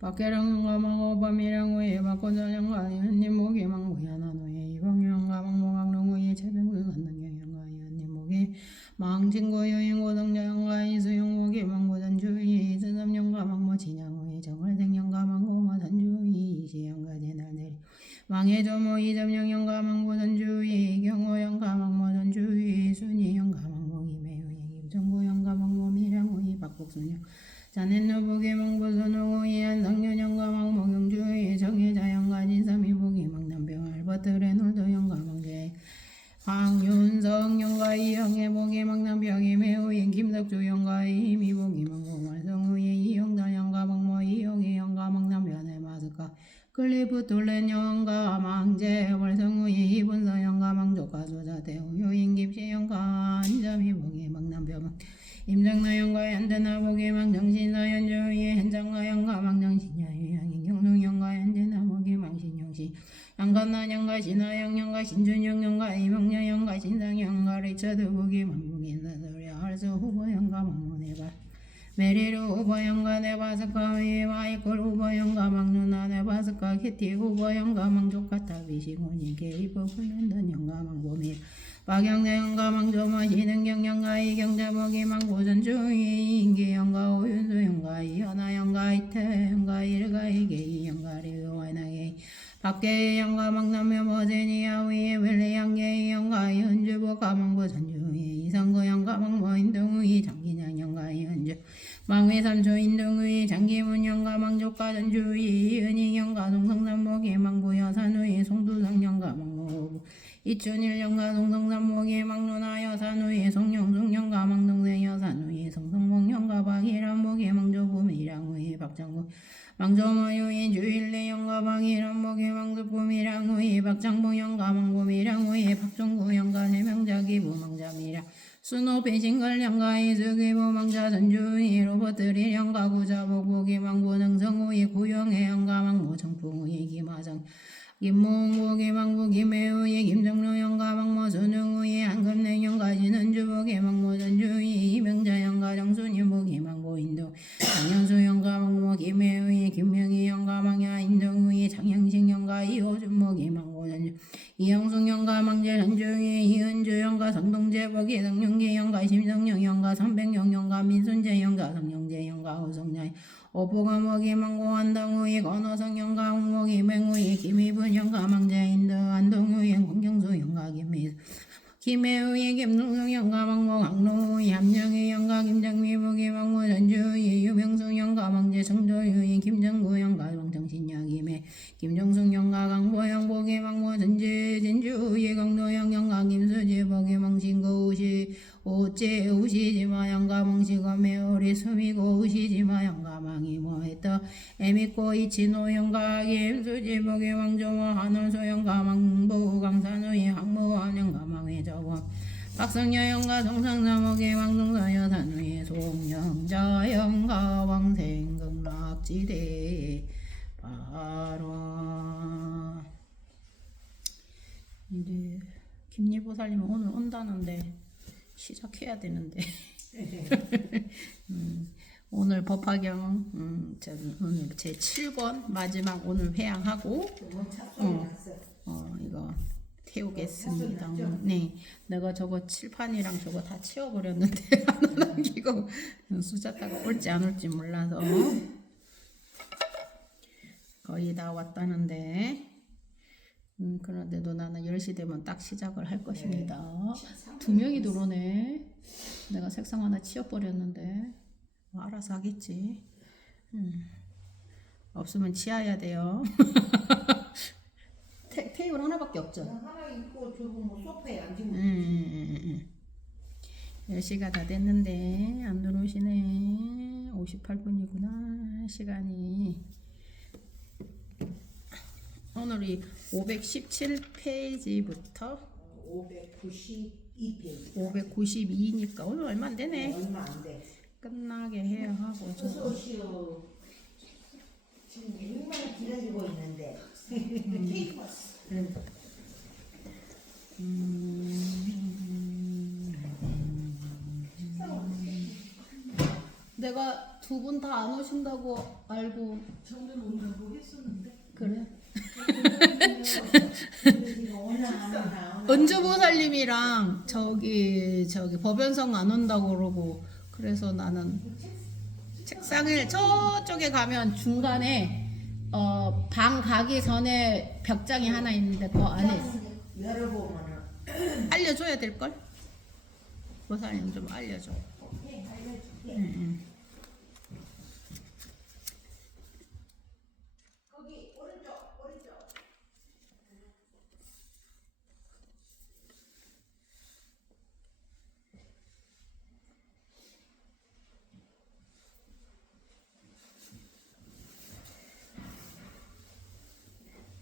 박계랑가망오밤이랑오에 박고자령가에 한님목에 망고야나노에 이방령가망모강릉오에 채등을 건능경영가에 한님목에 망진고여인고등령가에 수영목에 망고전주의 서점령가 망모진양오에 정월생령가 망고마 전주의 이시영가 제날내리 망해조모 이점령령가 망고전주의 경호영가 망모전주의 순이영가 망모기매우의 김정고영가 망모미량오에 박복순영 자넨노북의 망보선호의 한상년영가 망모경주의 정혜자영가 진삼이북의 망남병 알버트레 놀도영가 망제 황윤성영가 이영애복의 망남병의 매우인 김덕주영가의 이미복의 망공활성의 이영다영가 망모 이영애영가 망남변의 마스카 클리프 톨렌영가 망제 월성의 이분서영가 망조가 조자대우효인 김시영가 안점이복의 망남병 임장나영가 현대나복의 망정신사연주의 현장가영가 망정신야의 양경동영가 현대나복의 망신영시 양간나영가 신하영영가 신준영영가 이명녀영가 신상영가 리처드복의 망국인사소리 알수 후보영가 망모네발 메리르 후보영가 네바스카의 마이클 후보영가 망누나 네바스카 키티 후보영가 망조카타 비시고니 게이퍼 플랜던 영가 망보미 박영대영가 망조마 신흥경영가 이경자복이 망고전주의 인기영가 오윤수영가 이현아영가 이태영가 일가 이계이영가 리와이나게 박계영가 망남며 머제니야 위에 웰레영계영가 이은주복가 망고전주의 이성거영가 망모인동의 장기냥영가 이은주 망회삼초 인동의 장기문영가 망조가 전주의 은희영가 동성남목의 망부여산의 송두성영가 망모 이춘일영가 동성남목의 망루나 여산의 송영숙영가 망동생 여산의 성성목영가 박일한목의 망조부미랑의 박장구 망조모유의 주일내영가 박일한목의 망조부미랑의 박장봉영가 망보미랑의 박종구영가 세명자기 부망자미랑 수노배신걸영가 이수기부망자 전주의 로버트리영가 구자복복의 망고능성의 구영애영가 망모청풍의 기마정 김몽국의 망부 김해우의 김정로영가 망모순웅의 한금냉영가 진은주복의 망모전주의 이명자영가 정순임복의 망고인도 장영수영가 망모 김해우의 김명희영가 망야인동의 장영식영가 이호준목의 망고전주 이영숙영가 망제전주의 이은주영가 성동재복의 성룡계영가 심성영영가 삼백영영가 민순재영가 성영재영가 호성자의 오포가목이 망고한동우의 건호성영가 홍목이 맹우의 김희분영가 망제인도 안동우의 공경수영가 김미수 김해우의 김동성영가 망모 강로우의 함정의 영가 김정미복의 망모 전주의 유병수영가 망제 청조유의 김정구영가 왕정신야김의 김정숙영가 강보영복의 망모 전제 진주의 강도영영가 김수지복의 망신고우시 오째 우시지마영가 망시검의 오리 수미고 우시지마영가 망이 뭐했다 에미코 이치노영가 김수지복의 왕조모 한월소영가 망보 강산의 항모환영가 망의 저원 박성여영가 정상나목의 왕동사여산의 송영자영가 왕생극락지대 바로 이제 김예보살님은 오늘 온다는데 시작해야 되는데 오늘 법화경 오늘 제 7권 마지막 오늘 회양하고 이거 태우겠습니다. 네, 내가 저거 칠판이랑 저거 다 치워버렸는데 하나 남기고 수자타가 올지 안 올지 몰라서 거의 다 왔다는데 그런데도 나는 10시 되면 딱 시작을 할 것입니다. 2명이 들어오네. 내가 색상 하나 치워버렸는데 알아서 하겠지. 없으면 치워야 돼요. 테이블 하나밖에 없죠? 하나 있고 저거 뭐 소파에 앉으면 10시가 다 됐는데 안 들어오시네. 58분이구나 시간이. 오늘이 517페이지부터 592페이지 592니까 오늘 얼마 안 되네. 얼마 안 돼. 끝나게 해야 하고 어서 오시오. 지금 6만 기다리고 있는데 케이크 왔어. 내가 두 분 다 안 오신다고 알고 저는 온다고 했었는데 그래. 지금 오나 안 오나. 은주보살님이랑 저기 법연성 안 온다고 그러고 그래서 나는 책상을 저쪽에 가면 중간에 방 가기 전에 벽장이 하나 있는데 그 안에 있어. 열어보면은 알려줘야 될 걸? 보살님 좀 알려줘. 오케이 알려줄게. 응. 거기 오른쪽.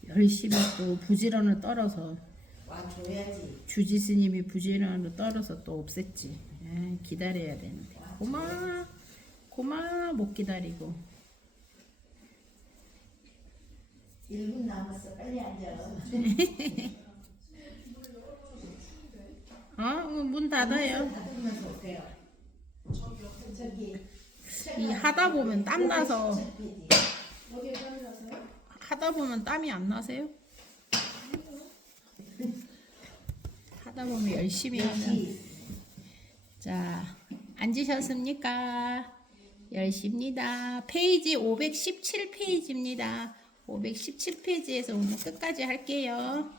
10시에 또 부지런을 떨어서 와줘야지. 주지 스님이 부지런을 떨어서 또 없앴지. 기다려야 되는데 고마 못 기다리고. 1분 남았어. 빨리 앉아. 문 닫아요. 닫으면서 올게요. 저기 이 하다 보면 땀 나서 여기에 가져가세요. 하다 보면 땀이 안 나세요? 하다 보면 열심히 하면. 자, 앉으셨습니까? 10시입니다. 페이지 517페이지입니다. 517페이지에서 오늘 끝까지 할게요.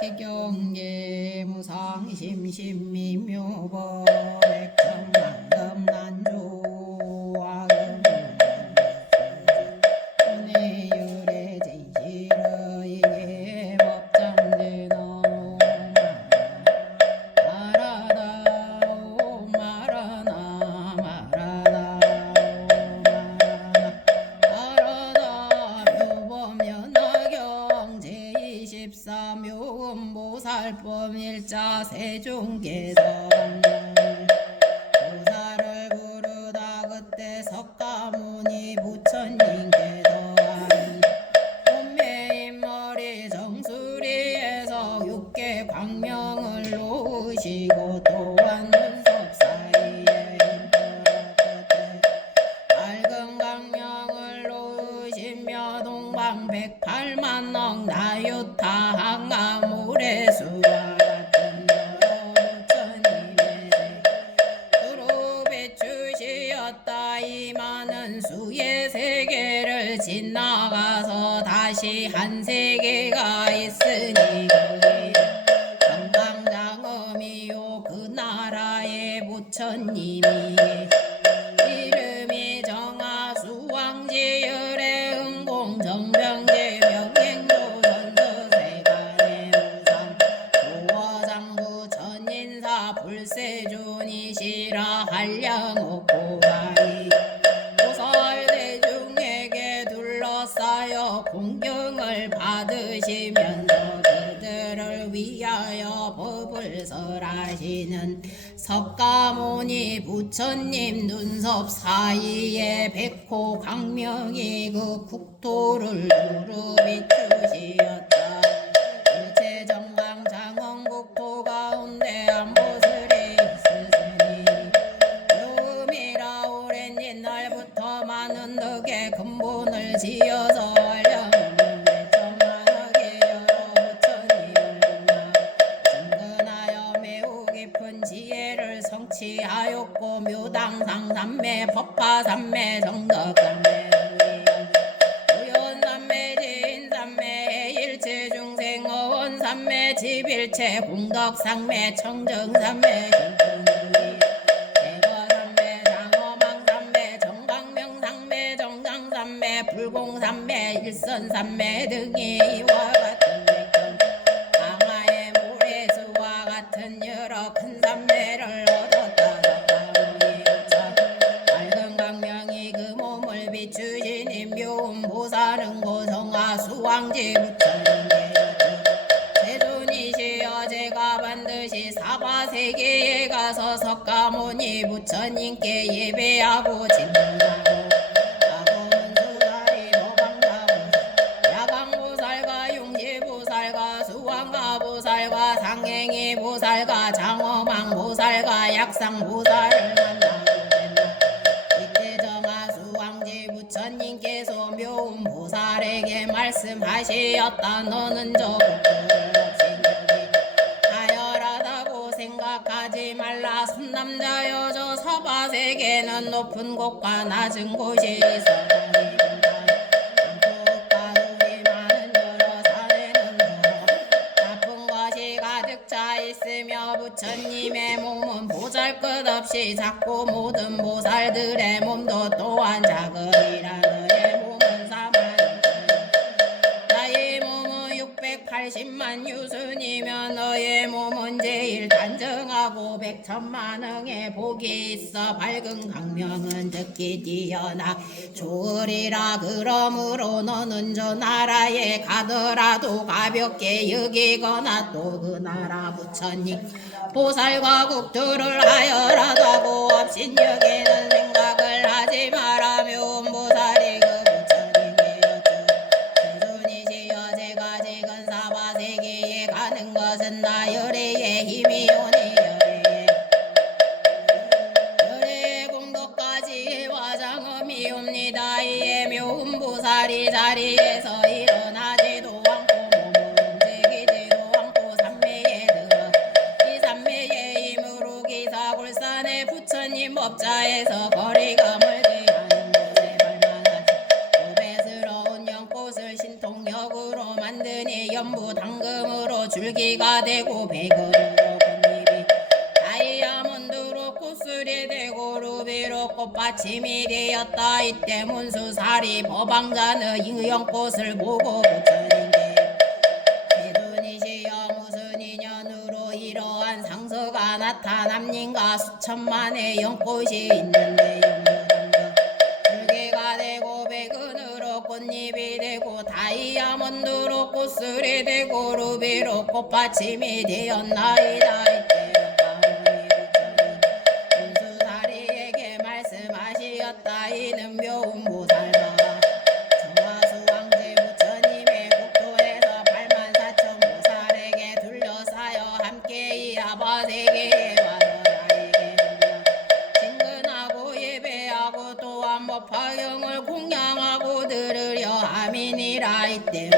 개경계 무상심심미묘법 백천만금난조와 은혜율의 진실의 법장제너노 마라다오 마라나 마라다오 마라나 묘법연화경 제24묘금보살법 일자 세종계성 보살을 부르다 그때 석가모니 부처님께서 본매인머리 정수리에서 육계 광명을 놓으시고 또한 눈썹 사이에 밝은 광명을 놓으시며 동방 108만억 나유타 항암 모래수와 같은 여러 부처님의 주로 비추시었다. 이 많은 수의 세계를 지나가서 다시 한 세계가 있으니 정강장엄이요 그 나라의 부처님이 이름이 정하수왕지열의 응공정병제 명행도선서세간의 우상 조어장부 전인사 불세존이시라 한량옥고가이 보살대중에게 둘러싸여 공경을 받으시면서 그들을 위하여 법을 설하시는 석가모니 부처님 눈썹 사이에 백호 광명이 그 국토를 두루 비추시었다. 일체 정강 장원국토 가운데 안보슬이 있으시니 요음이라 오랜 옛날부터 많은 덕의 근본을 지어서 알려놓는 매천만하게 여러 부처님을 보나 증근하여 매우 깊은 지혜를 성취하였고 묘당상 삼매 법화 삼매 정덕 삼매 우연 삼매 지인 삼매 일체 중생 어원 삼매 집일체 공덕 삼매 청정 삼매 신통주의 대거 삼매 장어망 삼매 정광명 삼매 정강 삼매 불공 삼매 일선 삼매 등이 이와 같은 백경 강화의 모래수와 같은 여러 큰 삼매를 얻었다. 석가모니 부처 밝은 광명이 그 몸을 비추시니 묘음 보살은 고성하 수왕지 부처님의 세존이시여 제가 반드시 사바세계에 가서 석가모니 부처님께 예배하고 진등하고 아고는 수다리 도방사고 합상보살을 만나고 된다. 이때 정하수 왕지 부처님께서 묘음보살에게 말씀하시었다. 너는 저부터를 없이 하열하다고 생각하지 말라. 선남자여 저 서바세계는 높은 곳과 낮은 곳이 있어 많고 가득히 많은 여러 산에는 나쁜 것이 가득 차 있으며 부처님의 몸은 보잘것없이 작고 모든 보살들의 몸도 또한 작으리라. 너의 몸은 4만 나의 몸은 680만 유순이며 너의 몸은 제일 단정하고 100천만흥의 복이 있어 밝은 강명은 듣기 뛰어나 좋으리라. 그러므로 너는 저 나라에 가더라도 가볍게 여기거나 또 그 나라 부처님 보살과 국토를 하열하다고 업신여기는 생각을 하지 마라. 묘음보살이 그 부처님이었죠. 세존이시여 제가 지금 사바세계에 가는 것은 나 열애의 힘이 오니 열애의 공덕까지 와장엄이 옵니다. 이에 묘음보살이 자리에서 일어나지도 않고 몸을 움직이지도 않고 삼매에 들어 이 삼매의 힘으로 기사골산의 부처님 법자에서 거리가 멀지 않은 곳에 발만하지 고배스러운 연꽃을 신통력으로 만드니 연부 당금으로 줄기가 되고 백은으로 꽃잎이 다이아몬드로 꽃술이 되고 루비로 꽃받침이 되었다. 이때 문수살이 법왕자는 이 연꽃을 보고 부처님께 세존이시여 무슨 인연으로 이러한 상서가 나타납니까? 수천만의 연꽃이 있는데 연무당자 줄기가 되고 백은으로 꽃잎이 되고 다이아몬드로 꽃술이 되고 루비로 꽃받침이 되었나이다. 이때 가문이 부처님 문수사리에게 말씀하시었다. 이는 묘음보살과 정화수 왕지 부처님의 국토에서 84,000보살에게 둘러싸여 함께 이 아바세계에 와서 나에게 친근하고 예배하고 또한 법화경을 공양하고 들으려 함이니라. 이때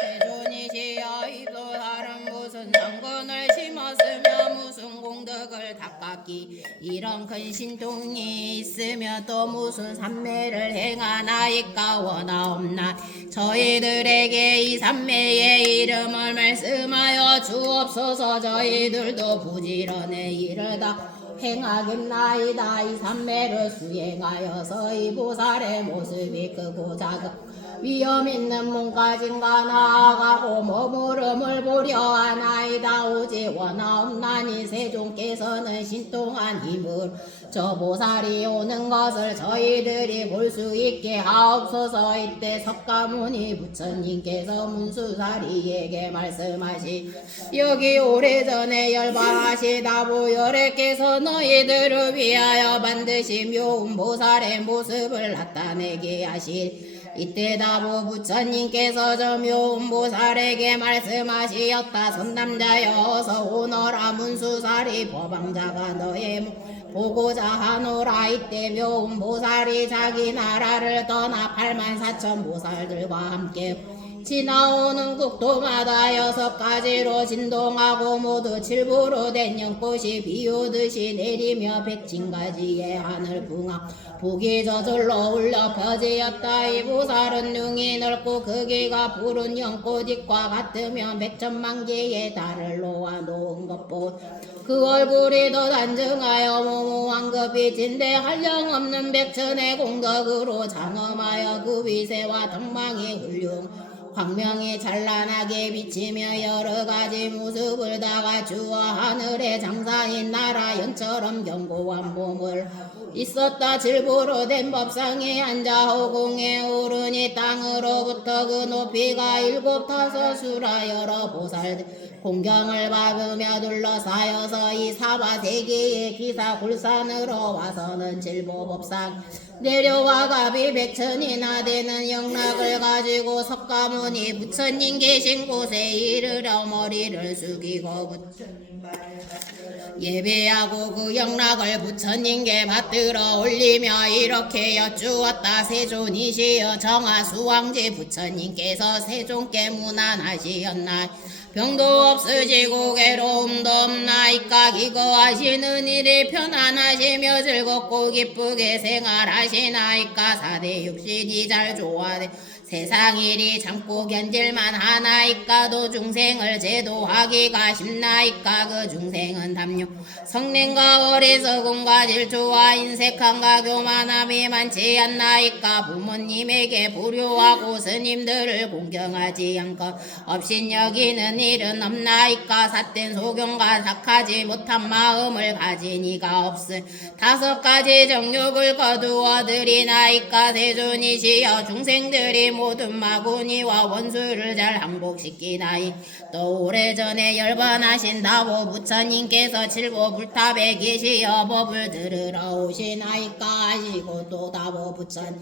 세존이시여 이 보살은 무슨 성근을 심었으며 무슨 공덕을 닦았기 이런 큰 신통이 있으며 또 무슨 삼매를 행하나이까 원하옵나. 저희들에게 이 삼매의 이름을 말씀하여 주옵소서. 저희들도 부지런히 이를 다 행하겠나이다. 이 삼매를 수행하여서 이 보살의 모습이 크고 작은 위험 있는 몸까지가 나아가고 머무름을 보려 하나이다. 오직 원하옵나니 세존께서는 신통한 힘을 저 보살이 오는 것을 저희들이 볼 수 있게 하옵소서. 이때 석가모니 부처님께서 문수사리에게 말씀하시 여기 오래전에 열반하시다 보열애께서 너희들을 위하여 반드시 묘음보살의 모습을 나타내게 하실 이때 다보 부처님께서 저 묘음보살에게 말씀하시었다. 선남자여 어서 오너라. 문수사리 법왕자가 너의 보고자 하노라. 이때 묘음보살이 자기 나라를 떠나 84,000보살들과 함께 지나오는 국토마다 6가지로 진동하고 모두 칠부로 된 연꽃이 비오듯이 내리며 100층가지의 하늘 궁합 복이 저절로 울려 펴지었다. 이 보살은 눈이 넓고 크기가 푸른 연꽃잎과 같으며 100천만 개의 달을 놓아 놓은 것보 그 얼굴이 더 단정하여 모모한 그 빛인데 한량없는 100천의 공덕으로 장엄하여 그 위세와 덕망이 훌륭 광명이 찬란하게 비치며 여러가지 모습을 다 갖추어 하늘의 장사인 나라 연처럼 견고한 몸을 있었다. 질부로 된 법상에 앉아 호공에 오르니 땅으로부터 그 높이가 7 5수라 여러 보살들 공경을 받으며 둘러싸여서 이 사바세계의 기사 굴산으로 와서는 질보법상 내려와 갑이 백천이나 되는 영락을 가지고 석가모니 부처님 계신 곳에 이르러 머리를 숙이고 부처님 말을 받들어 예배하고 그 영락을 부처님께 받들어 올리며 이렇게 여쭈었다. 세존이시여 정화수왕지 부처님께서 세존께 무난하시었나. 병도 없으시고 괴로움도 없나이까. 기거하시는 일이 편안하시며 즐겁고 기쁘게 생활하시나이까. 사대 육신이 잘 조화돼 세상 일이 참고 견딜만 하나이까. 도 중생을 제도하기가 쉽나이까. 그 중생은 담요 성냄과 어리석음과 질투와 인색함과 교만함이 많지 않나이까. 부모님에게 불효하고 스님들을 공경하지 않고 업신여기는 일은 없나이까. 삿된 소경과 착하지 못한 마음을 가진 이가 없을 5가지 정욕을 거두어 드리나이까. 세존이시여 중생들이 모든 마구니와 원수를 잘 항복시키나이. 또 오래전에 열반하신 다보 부처님께서 칠보불탑에 계시어 법을 들으러 오시나이까 하시고 또 다보 부처님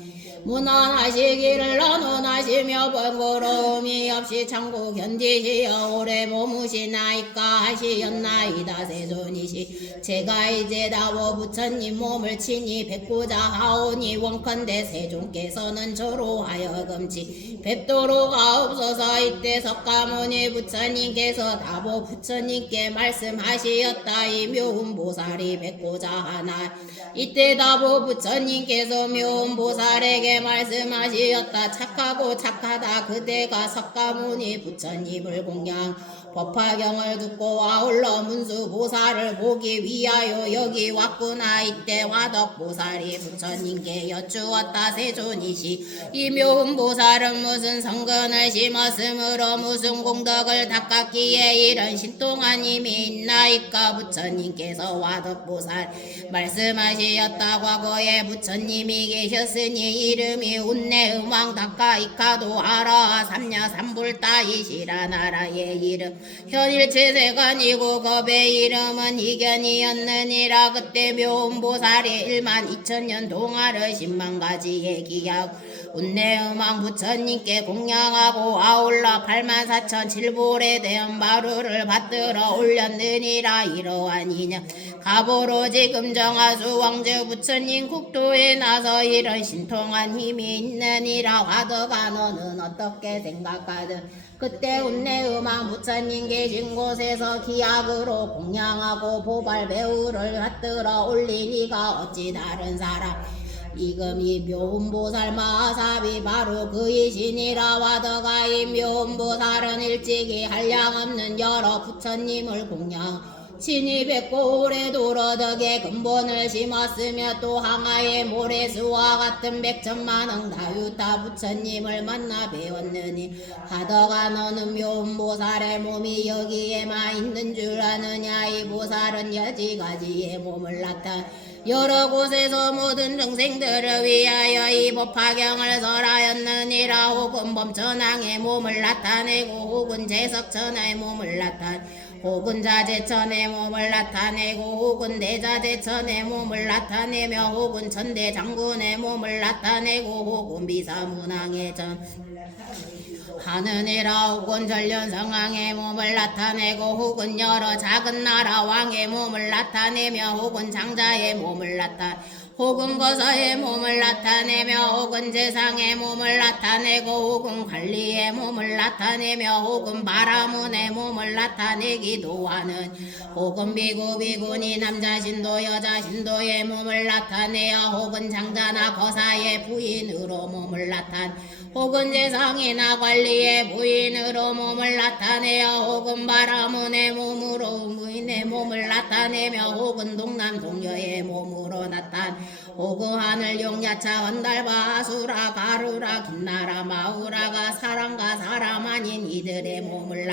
무난하시기를 너논하시며 번거로움이 없이 참고 견디시어 오래 머무시나이까 하시었나이다. 세존이시 제가 이제 다보 부처님 몸을 친히 뵙고자 하오니 원컨대 세존께서는 저로 하여금 뵙도록 하옵소서. 이때 석가모니 부처님께서 다보 부처님께 말씀하시었다. 이 묘음보살이 뵙고자 하나. 이때 다보 부처님께서 묘음보살에게 말씀하시었다. 착하고 착하다. 그대가 석가모니 부처님을 공양 법화경을 듣고 아울러 문수보살을 보기 위하여 여기 왔구나. 이때 화덕보살이 부처님께 여쭈었다. 세존이시 이 묘음보살은 무슨 성근을 심었으므로 무슨 공덕을 닦았기에 이런 신통한 힘이 있나이까. 부처님께서 화덕보살 말씀하시었다. 과거에 부처님이 계셨으니 이름이 운내음왕 닥가이카도 아라 삼녀삼불따이시라. 나라의 이름 현일체세간이고 겁의 이름은 이견이었느니라. 그때 묘음보살이 12,000년 동안을 10만가지의 기약 운내음왕 부처님께 공양하고 아울러 84,007볼에 대한 마루를 받들어 올렸느니라. 이러한 인연 가보로 지금 정화수 왕주 부처님 국도에 나서 이런 신통한 힘이 있느니라. 화덕아 너는 어떻게 생각하든 그때 운내음왕 부처님 계신 곳에서 기약으로 공양하고 보발 배우를 받들어 올리니가 어찌 다른 사람 이금 이 묘음보살 마하사비 바로 그이시니라. 화덕아 이 묘음보살은 일찍이 한량없는 여러 부처님을 공양 친히 뵙고 오래 도러덕에 근본을 심었으며 또 항아의 모래수와 같은 100천만왕 다유타 부처님을 만나 배웠느니 하덕아 너는 묘음보살의 몸이 여기에만 있는 줄 아느냐. 이 보살은 여지가지의 몸을 나타 여러 곳에서 모든 중생들을 위하여 이 법화경을 설하였느니라. 혹은 범천왕의 몸을 나타내고 혹은 제석천의 몸을 나타내고 혹은 자제천의 몸을 나타내고 혹은 대자제천의 몸을 나타내며 혹은 천대장군의 몸을 나타내고 혹은 비사문왕의 전 하느니라. 혹은 전련성왕의 몸을 나타내고 혹은 여러 작은 나라 왕의 몸을 나타내며 혹은 장자의 몸을 혹은 거사의 몸을 나타내며 혹은 제상의 몸을 나타내고 혹은 관리의 몸을 나타내며 혹은 바라문의 몸을 나타내기도 하는 혹은 비구 비구니 남자 신도 여자 신도의 몸을 나타내어 혹은 장자나 거사의 부인으로 몸을 혹은 제상이나 관리의 부인으로 몸을 나타내어 혹은 바라문의 몸으로 부인의 몸을 나타내며 혹은 동남 동녀의 몸으로 혹은 하늘 용야차 원달바 아수라 가루라 김나라 마우라가 사람과 사람 아닌 이들의 몸을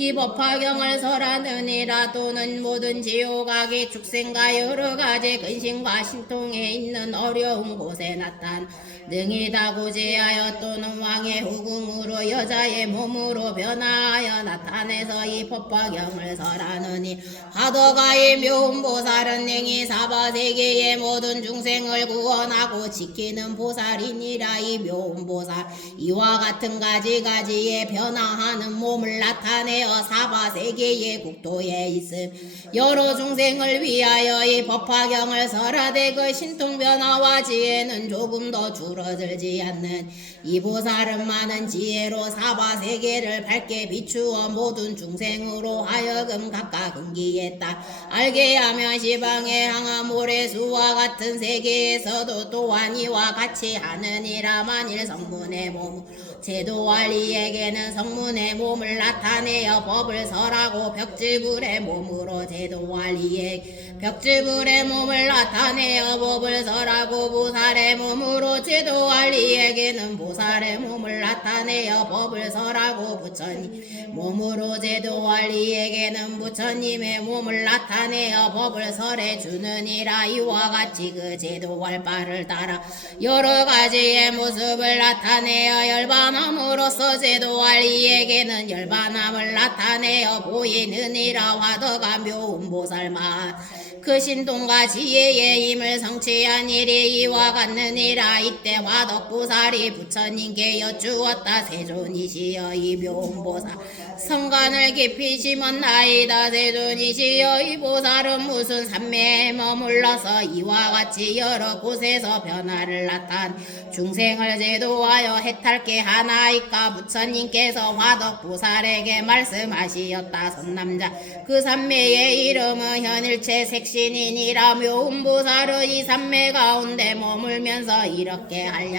이 법화경을 설하느니라. 또는 모든 지옥악이 축생과 여러가지 근심과 신통에 있는 어려운 곳에 나타나 능히 다 구제하여 또는 왕의 후궁으로 여자의 몸으로 변화하여 나타내서 이 법화경을 설하느니 화덕아의 묘음보살은 능히 사바세계의 모든 중생을 구원하고 지키는 보살이니라. 이 묘음보살 이와 같은 가지가지의 변화하는 몸을 나타내어 사바세계의 국토에 있음 여러 중생을 위하여 이 법화경을 설하되 그 신통변화와 지혜는 조금 더 줄어들지 않는 이 보살은 많은 지혜로 사바세계를 밝게 비추어 모든 중생으로 하여금 각각 은기했다. 알게 하면 시방의 항아 모래수와 같은 세계에서도 또한 이와 같이 하느니라. 만일 성문의 몸 제도관리에게는 성문의 몸을 나타내어 법을 설하고 벽지불의 몸으로 제도관리에 벽지불의 몸을 나타내어 법을 설하고 보살의 몸으로 제도관리에게는 보살의 몸을 나타내어 법을 설하고 부처님 몸으로 제도관리에게는 부처님의 몸을 나타내어 법을 설해 주느니라. 이와 같이 그 제도활바를 따라 여러 가지의 모습을 나타내어 열반함으로써 제도관리에게는 열반함을 나타내어 보이느니라. 화덕아 묘음보살만 그 신통과 지혜의 힘을 성취한 일이 이와 같느니라. 이때 화덕보살이 부처님께 여쭈었다. 세존이시여 이 묘음보살 성관을 깊이 심었나이다. 세존이시여 이 보살은 무슨 산매에 머물러서 이와 같이 여러 곳에서 변화를 나타내 중생을 제도하여 해탈케 하나이까. 부처님께서 화덕보살에게 말씀하시었다. 선남자 그 산매의 이름은 현일체 색신이니라. 묘음보살의 이 산매 가운데 머물면서 이렇게 하려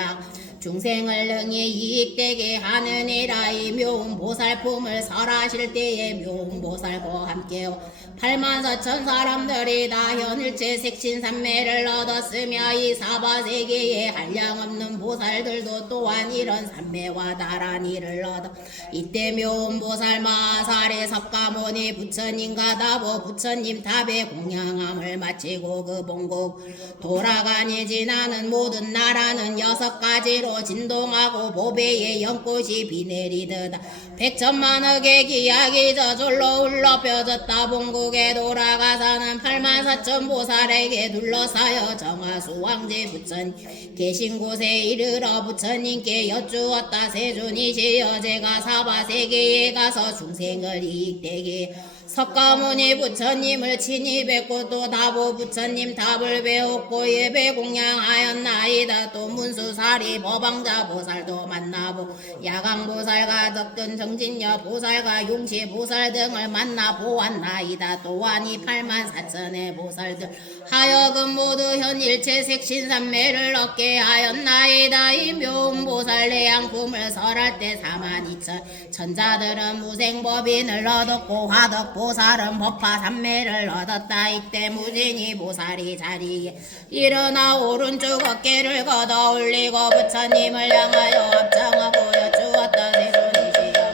중생을 능히 이익되게 하느니라. 이 묘음보살품을 설하실 때에 묘음보살과 함께요 84,000 사람들이 다 현일체 색신산매를 얻었으며 이 사바세계에 한량없는 보살들도 또한 이런 산매와 다란 이를 얻어 이때 묘음보살 마살의 석가모니 부처님과 다보 부처님 탑에 공양함을 마치고 그 본국 돌아가니 지나는 모든 나라는 6가지로 진동하고 보배의 연꽃이 비 내리듯 100천만억의 기약이 저절로 흘러펴졌다. 본국에 돌아가서는 84,000 보살에게 둘러싸여 정화수 왕제 부처님 계신 곳에 이르러 부처님께 여쭈었다. 세존이시여 제가 사바세계에 가서 중생을 이익되게 석가모니 부처님을 친히 뵙고 또 다보 부처님 답을 배웠고 예배 공양하였나이다. 또 문수사리 법왕자 보살도 만나보 야강보살과 덕근 정진여 보살과 용시보살 등을 만나 보았나이다. 또한 이 84,000의 보살들 하여금 모두 현일체 색신산매를 얻게 하였나이다. 이 묘음보살 내양품을 설할 때 42,000 천자들은 무생법인을 얻었고 화덕보살은 법화산매를 얻었다. 이때 무진이 보살이 자리에 일어나 오른쪽 어깨를 걷어 올리고 부처님을 향하여 합장하고 여쭈었다. 세존이시여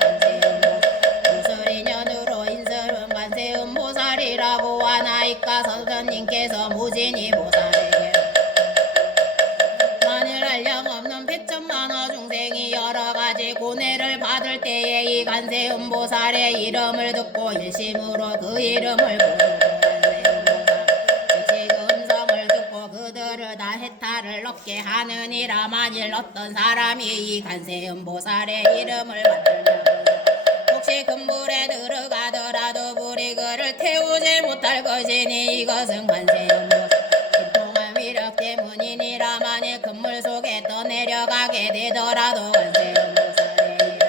무술인연으로 인설은 관세음보살이라고 하나이까. 선생님께서 무진이 보살에게 만일 한량없는 100천만호 중생이 여러가지 고뇌를 받을 때에 이 관세음보살의 이름을 듣고 일심으로 그 이름을 부르고 그 음성을 듣고 그들을 다 해탈을 얻게 하느니라. 만일 어떤 사람이 이 관세음보살의 이름을 받들면 혹시 금물에 들어가더라도 불이 그를 태우지 못할 것이니 이것은 관세음보살 신통한 위력 때문이니라. 만일 금물 속에 떠내려가게 되더라도 관세음보살의 이름을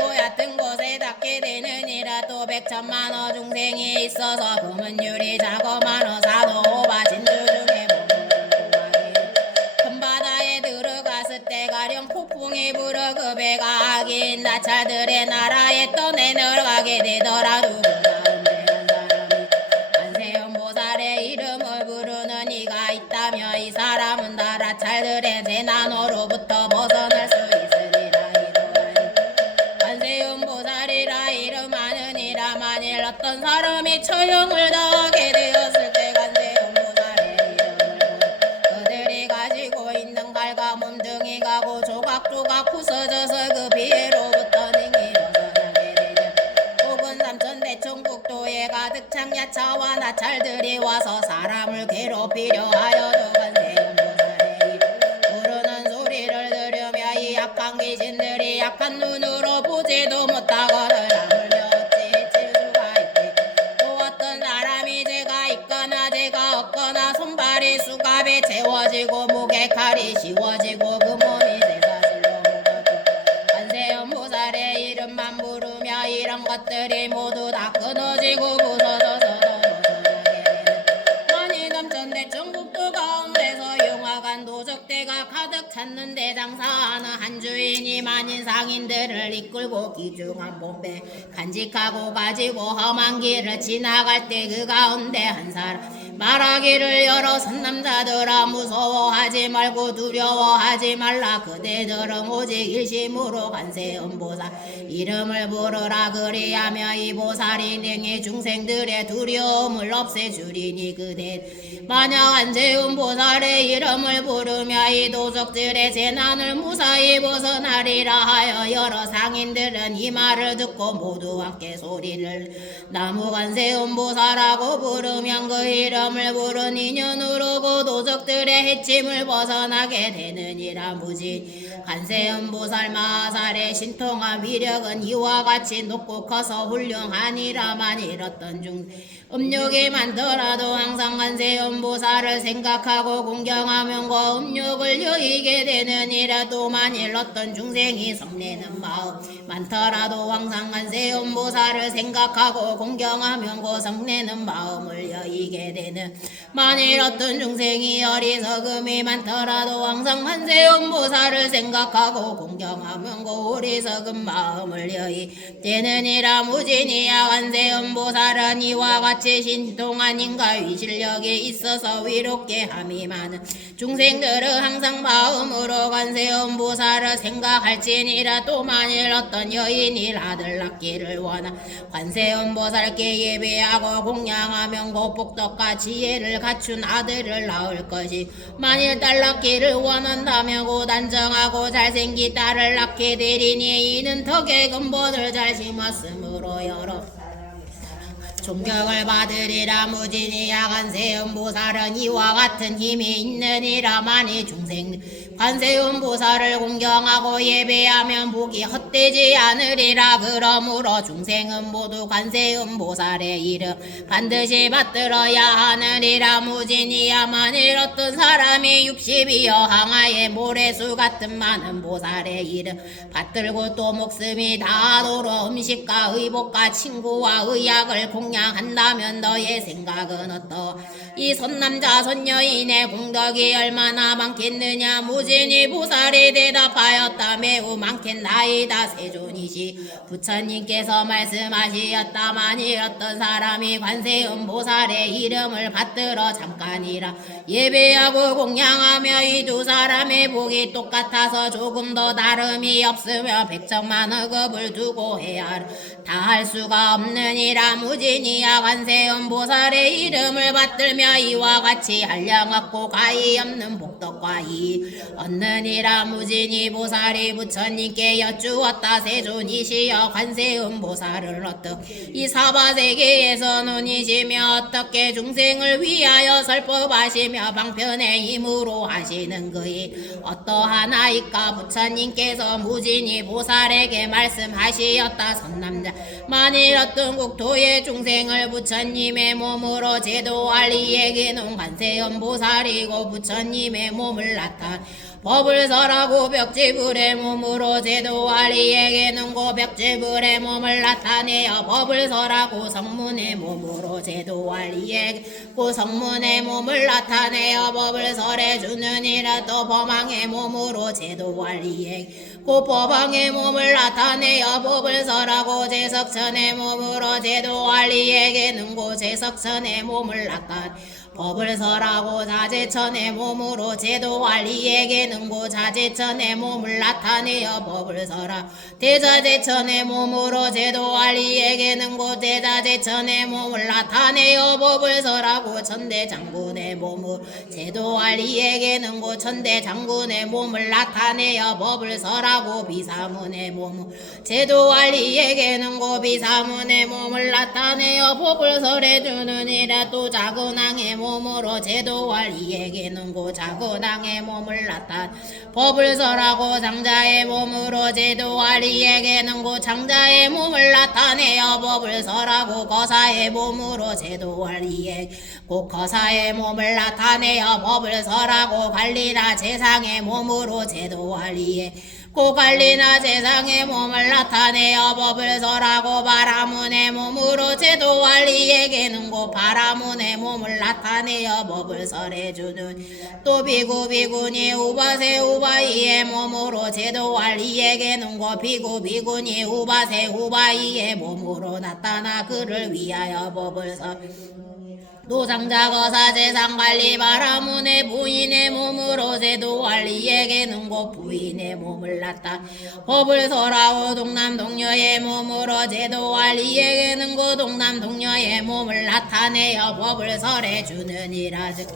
고얕은 곳에 닿게 되느니라. 또 100천만호 중생이 있어서 금은 유리 자거만호 사도 오바 진주 중에 큰 바다에 들어갔을 때 가령 폭풍이 불어 그 배가 악인 나찰들의 나라에 떠내려가게 되더라도 관세음보살의 이름을 부르는 이가 있다며 이 사람은 나라찰들의 재난으로부터 벗어날 수 있으리라. 관세음보살이라 이름 안 처형을 당하게 되었을 때 관세음보살의 이름을 부르 그들이 가지고 있는 칼과 몸등이 가고 조각조각 부서져서 그 피해로부터 능히 벗어나게 되냐 혹은 삼천대천국도에 가득 찬 야차와 나찰들이 와서 사람을 괴롭히려 하여도 관세음보살의 이름 부르는 소리를 들으며 이 약한 귀신들이 약한 눈으로 보지도 못하거늘 다물며 어찌 칠 수가 있게 또 어떤 사람이 죄가 있거나 죄가 없거나 손발이 수갑에 채워지고 목에 칼이 씌워지고 그 몸이 쇠사슬로 묶어도 관세음보살의 이름만 부르며 이런 것들이 모두 다 끊어지고 부서져서 벗어나게 되는 만일 삼천대천국도 가운데서 용화관 도적대가 가득 찼는데 장사하는 한 주인이 만인 상인들을 이끌고 기중한 몸에 간직하고 가지고 험한 길을 지나갈 때 그 가운데 한 사람 말하기를 여러 선남자들아 무서워하지 말고 두려워하지 말라 그대들은 오직 일심으로 관세음보살 이름을 부르라 그리하며 이 보살이 능히 중생들의 두려움을 없애주리니 그대 만약 관세음보살의 이름을 부르며 이 도적들의 재난을 무사히 벗어나리라 하여 여러 상인들은 이 말을 듣고 모두 함께 소리를 나무 관세음보살하고 부르면 그 이름을 부른 인연으로 그 도적들의 해침을 벗어나게 되느니라 무진 관세음보살 마하살의 신통한 위력은 이와 같이 높고 커서 훌륭하니라만 이렇던 중 음욕이 많더라도 항상 관세음보살을 생각하고 공경하면 그 음욕을 여의게 되느니라 또 만일 어떤 중생이 성내는 마음 많더라도 항상 관세음보살을 생각하고 공경하면 그 성내는 마음을 여의게 되는 만일 어떤 중생이 어리석음이 많더라도 항상 관세음보살을 생각하고 공경하면 그 어리석은 마음을 여의 되느니라 무진이야 관세음보살은 이와 같이 신통한 인가 위실력이 있어서 위롭게 함이 많은 중생들은 항상 마음으로 관세음보살을 생각할지니라 또 만일 어떤 여인이 아들 낳기를 원하 관세음보살께 예배하고 공양하면 그 복덕과 지혜를 갖춘 아들을 낳을 것이 만일 딸 낳기를 원한다면 곧 안정하고 잘생긴 딸을 낳게 되리니 이는 덕의 근본을 잘 심었으므로 여러 존경을 받으리라 무진이야 관세음보살은 이와 같은 힘이 있느니라 만일 중생 관세음보살을 공경하고 예배하면 복이 헛되지 않으리라 그러므로 중생은 모두 관세음보살의 이름 반드시 받들어야 하느니라 무진이야 만일 어떤 사람이 60이여 항아의 모래수 같은 많은 보살의 이름 받들고 또 목숨이 다하도록 음식과 의복과 친구와 의약을 공양한다면 너의 생각은 어떠 이 선남자 선여인의 공덕이 얼마나 많겠느냐 무진이 보살이 대답하였다 매우 많겠나이다 세존이시 부처님께서 말씀하시었다 만일 어떤 사람이 관세음보살의 이름을 받들어 잠깐이라 예배하고 공양하며 이 두 사람의 복이 똑같아서 조금 더 다름이 없으며 백천만의 겁을 두고 해야 다 할 수가 없느니라 무진이야 관세음보살의 이름을 받들며 이와 같이 한량 없고 가히 없는 복덕과 이 얻느니라 무진이 보살이 부처님께 여쭈었다 세존이시여 관세음보살을 어떠 이 사바세계에서 논이시며 어떻게 중생을 위하여 설법하시며 방편의 힘으로 하시는 그이 어떠하나이까 부처님께서 무진이 보살에게 말씀하시었다 선남자 만일 어떤 국토의 중생을 부처님의 몸으로 제도할 이에게는 관세음보살이고 부처님의 몸을 나타 법을 설하고 벽지불의 몸으로 제도할 이에게는 고 벽지불의 몸을 나타내어 법을 설하고 성문의 몸으로 제도할 이에게 고 성문의 몸을 나타내어 법을 설해주느니라 또 법왕의 몸으로 제도할 이에게 고 법왕의 몸을 나타내어 법을 설하고 제석천의 몸으로 제도할 이에게는 고 제석천의 몸을 나타내 법을 설하고 자제천의 몸으로 제도관리에게는 고 자제천의 몸을 나타내어 법을 설하 대자제천의 몸으로 제도관리에게는 고 대자제천의 몸을 나타내어 법을 설하고 천대장군의 몸으로 제도관리에게는 고 천대장군의 몸을 나타내어 법을 설하고 비사문의 몸으로 제도관리에게는 고 비사문의 몸을 나타내어 법을 설해주는 이라 또 자근왕의 몸으로 제도관리에게는 고 자근왕의 몸을 나타 법을 설하고 장자의 몸으로 제도관리에게는 고 장자의 몸을 나타내어 법을 설하고 거사의 몸으로 제도관리에 고 거사의 몸을 나타내어 법을 설하고 관리나 재상의 몸으로 제도관리에 고관리나 재상의 몸을 나타내어 법을 설하고 바라문의 몸으로 제도관리에게는 고 바라문의 몸을 나타내어 법을 설해주는 또 비구비군이 우바세 우바이의 몸으로 제도관리에게는 고 비구비군이 우바세 우바이의 몸으로 나타나 그를 위하여 법을 설 노장자 거사 재상관리 바라문의 부인의 몸으로 제도관리에게는 고 부인의 몸을 나타 법을 설하고 동남동녀의 몸으로 제도관리에게는 고 동남동녀의 몸을 나타내어 법을 설해주느니라 즉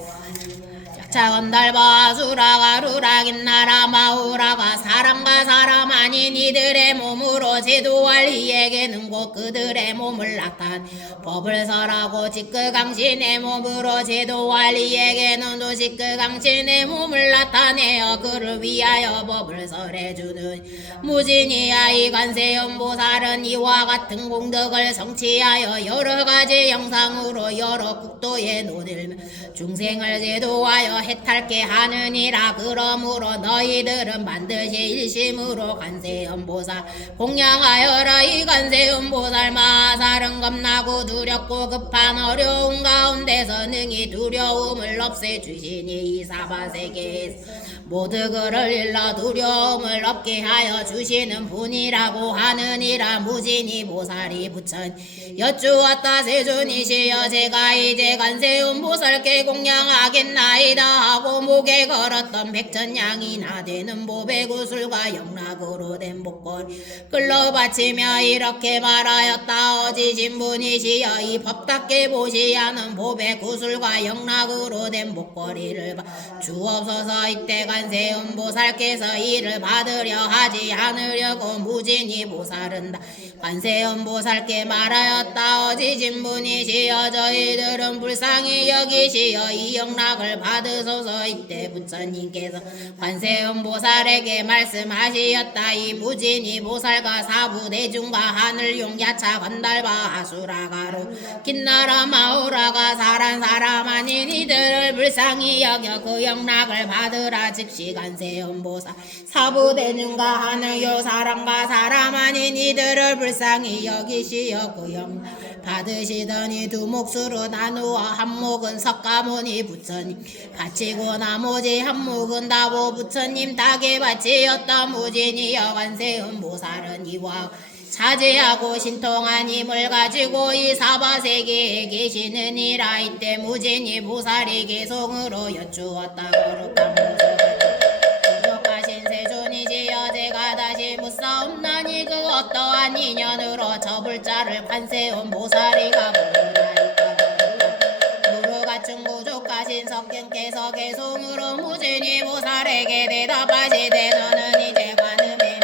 차건달바 수라가 루라긴나라 마우라가 사람과 사람 아닌 이들의 몸으로 제도관리에게는 곧 그들의 몸을 나타 법을 설하고 직급강신의 몸으로 제도관리에게는 또 직급강신의 몸을 나타내어 그를 위하여 법을 설해주는 무진이야 이 관세음보살은 이와 같은 공덕을 성취하여 여러가지 영상으로 여러 국도에 논을 중생을 제도하여 해탈게 하느니라. 그러므로 너희들은 반드시 일심으로 관세음보살 공양하여라. 이 관세음보살 마살은 겁나고 두렵고 급한 어려운 가운데서 능히 두려움을 없애주시니 이 사바세계에서 모두 그를 일러 두려움을 없게 하여 주시는 분이라고 하느니라. 무진이 보살이 부천 여쭈었다. 세존이시여 제가 이제 관세음보살께 공양하겠나이다 하고 목에 걸었던 백천냥이나 되는 보배구슬과 영락으로 된 복권 끌러 바치며 이렇게 말하였다. 어지신 분이시여 이 법답게 보시하는 보배구슬과 영락으로 된 목걸이를 주옵소서. 이때 관세음보살께서 이를 받으려 하지 않으려고 무진이 보살은 관세음보살께 말하였다. 어지신 분이시여 저희들은 불쌍히 여기시어 이 영락을 받으소서. 이때 부처님께서 관세음보살에게 말씀하시었다. 이 무진이 보살과 사부대중과 하늘용 야차 건달바 아수라가로 긴나라 마우라가 사란 사람 아닌 이들을 불쌍히 여겨 그 영락을 받으라. 즉시 관세음보살 사부대중과 하늘요 사람과 사람 아닌 이들을 불쌍히 여기시어 그 영락을 받으시더니 두 몫으로 나누어 한 몫은 석가모니 부처님 바치고 나머지 한 몫은 다보 부처님 닭에 바치었다. 무진이여 관세음보살은 이와 자제하고 신통한 힘을 가지고 이 사바세계에 계시느니라. 이때 무진이 보살이 개성으로 여쭈었다. 거룩한 부족하신 세존이시여 제가 다시 묻사옵나니 그 어떠한 인연으로 저 불자를 관세음보살이가 부르나이까. 무르같은 부족하신 석경께서 개성으로 무진이 보살에게 대답하시되 너는 이제 관음의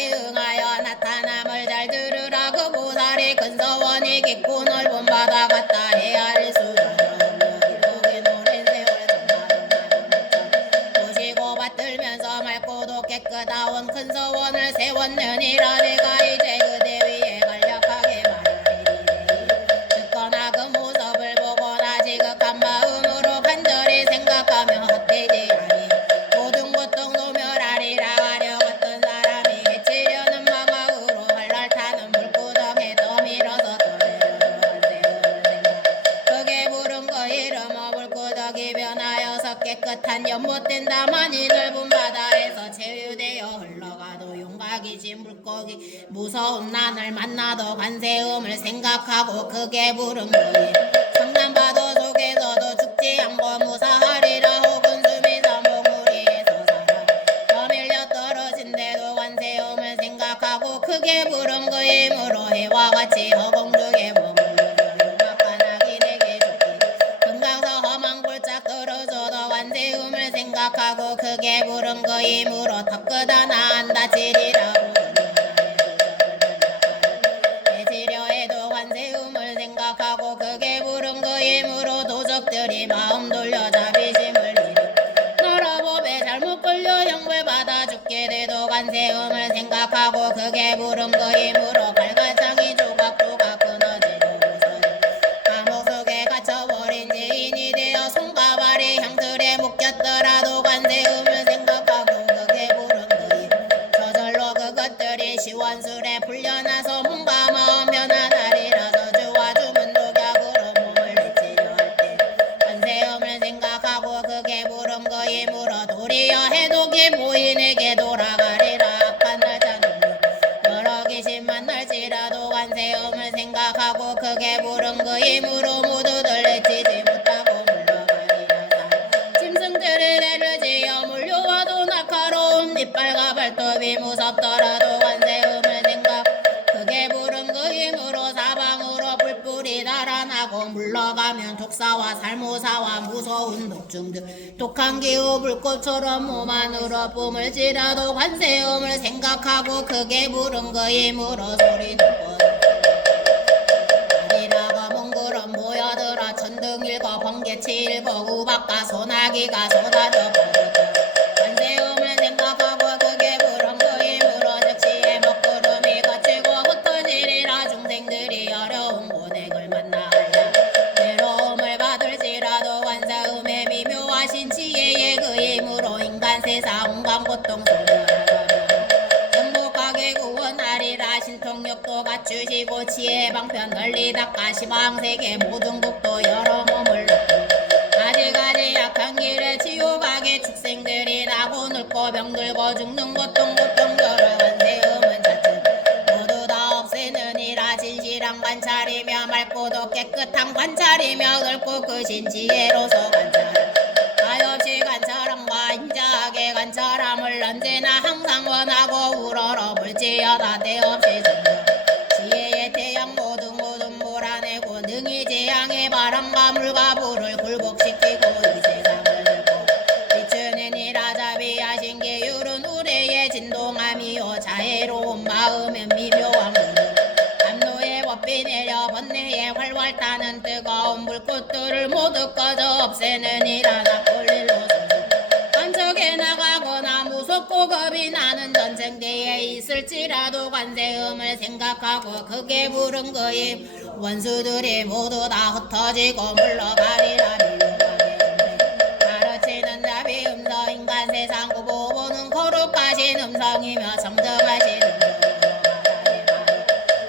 응하여 나타남을 잘 들으라. 그 보살이 큰 서원이 깊고 넓은 바다 같다. 헤아릴 수 없는 길목에 노랜 세월 정말 보시고 받들면서 맑고도 깨끗하온 큰 서원을 세웠느니라. 내가 이제 그대 위에 간략하게 말하리니 듣거나 그 모습을 보거나 지극한 마음으로 간절히 생각하며 헛되지 아니 모든 고통 소멸하리라. 하려 어떤 사람이 해치려는 마음으로 활랄 타는 물구덩에 떠밀어서 떠내려는 크게 부른 그 이름어 물구덩이 변하여서 깨끗한 연못된 다만이 넓은 바다에서 체유되어 흘러가도 용각이신 물고기 무서운 난을 만나도 관세음을 생각하고 크게 부른 그 이름 성남 생각하고 크게 부른 그 힘으로 턱끝 하나 안 다치리라 대지려해도 관세음을 생각하고 크게 부른 그 힘으로 도적들이 마음 돌려 자비심을 잃어 나라 법에 잘못 걸려 형벌 받아 죽게 돼도 관세음을 생각하고 크게 부른 그 힘으로 갈갈창이 조각조각 끊어지고 부서져 감옥 속에 갇혀버린 죄인이 되어 손과 발이 향틀에 묶였더라도 관세음을 생각하고 크게 부른 그 힘 저절로 그것들이 시원술에 풀려나서 몸과 마음 변화하리라서 주와 주문 독약으로 몸을 해치려 할 때 관세음을 생각하고 크게 부른 그 힘으로 도리어 해독이 보인에게 돌아가리라 악한 날짜는 여러 귀신 만날지라도 관세음을 생각하고 크게 부른 그 힘으로 모두들 해치지 못하고 물러가리라 짐승들을 내르지어 몰려와도 날카로운 이빨과 발톱이 무섭더라도 관세음을 생각 크게 부른 그 힘으로 사방으로 뿔뿔이 달아나고 물러가면 독사와 살모사와 무서운 독중들 독한 기후 불꽃처럼 몸 안으로 뿜을지라도 관세음을 생각하고 크게 부른 그 힘으로 소리 듣고 아리라가 몽구름 모여들어 천둥 일고 번개치 일고 우박과 소나기가 쏟아져 버렸다 관세음을 생각하고 크게 부른 그 힘으로 즉시에 먹구름이 거치고 흩어지리라 중생들이 어려운 고생을 만나야 괴로움을 받을지라도 관세음의 미묘하신 지혜의 그 힘으로 인간 세상 온갖 고통 소멸하거라 행복하게 구원하리라 신통력도 갖추시고 지혜 방편 널리 닦아 시방세계 모든 국도 여러 몸을 놓고 가지가지 약한 길에 지옥하게 축생들이 나고 늙고 병들고 죽는 고통 여러 관세음은 자체 모두 다 없애느니라 진실한 관찰이며 맑고도 깨끗한 관찰이며 넓고 크신 지혜로서 관찰 가엾이 관찰함과 인자하게 관찰함을 언제나 항상 원하고 우러러 볼지어다 때없이 정정 지혜의 태양 모든 몰아내고 능히 재앙의 바람과 물과 불을 굴복시키고 이 세상을 늙고 비추느니라 자비하신 계율은 우리의 진동함이요 자애로운 마음은 미묘한 무능 감노의 법이 내려 번뇌의 활활 타는 뜨거운 불꽃들을 모두 꺼져 없애느니라 납골릴로 간척에 나가거나 무섭고 겁이 나는 전쟁대에 있을지라도 관세음을 생각하고 크게 부른 그 힘 원수들이 모두 다 흩어지고 물러가리라 미묘하게 가르치는 자비 음성 인간 세상 구보보는 거룩하신 음성이며 정정하신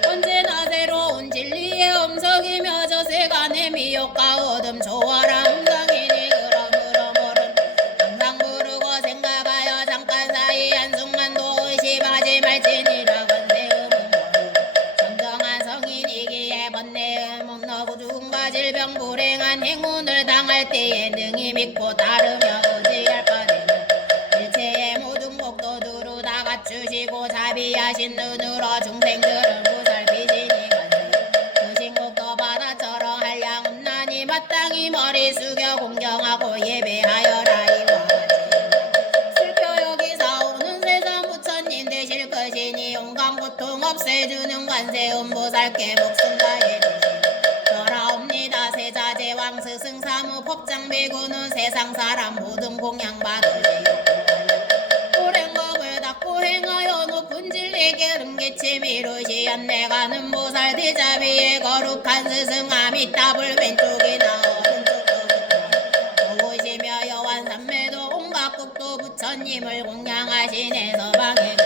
언제나 새로운 진리의 음성이며 저 세간의 미혹과 어둠 조화라 음성이니 그러므로 모른 항상 부르고 생각하여 잠깐 사이 한순간도 의심하지 말지니라 관세음은 모두 정정한 성인이기에 번뇌음은 너고 죽음과 질병 불행한 행운을 당할 때에 능히 믿고 따르며 의지할 바되는 일체의 모든 복도 두루 다 갖추시고 자비하신 눈으로 중생들을 보살피시니 관세 그 신곡도 바다처럼 한량은 나니 마땅히 머리 숙여 공경하고 예배하여라 이와 같이 슬퍼 여기 사오는 세상 부처님 되실 것이니 온갖 고통 없애주는 관세음 보살께 목숨 다해 주시니 절하옵니다 세자제왕 스승사무 법장배구는 세상 사람 모든 공양 받으시오 오랜겁을 닦고 행하여 높은 진리께 등기침 이루시연 내가는 보살 대자비의 거룩한 스승 아미타불 왼쪽이나 오른쪽도 도우시며 여완 삼매도 온갖 국도 부처님을 공양하시네 서방에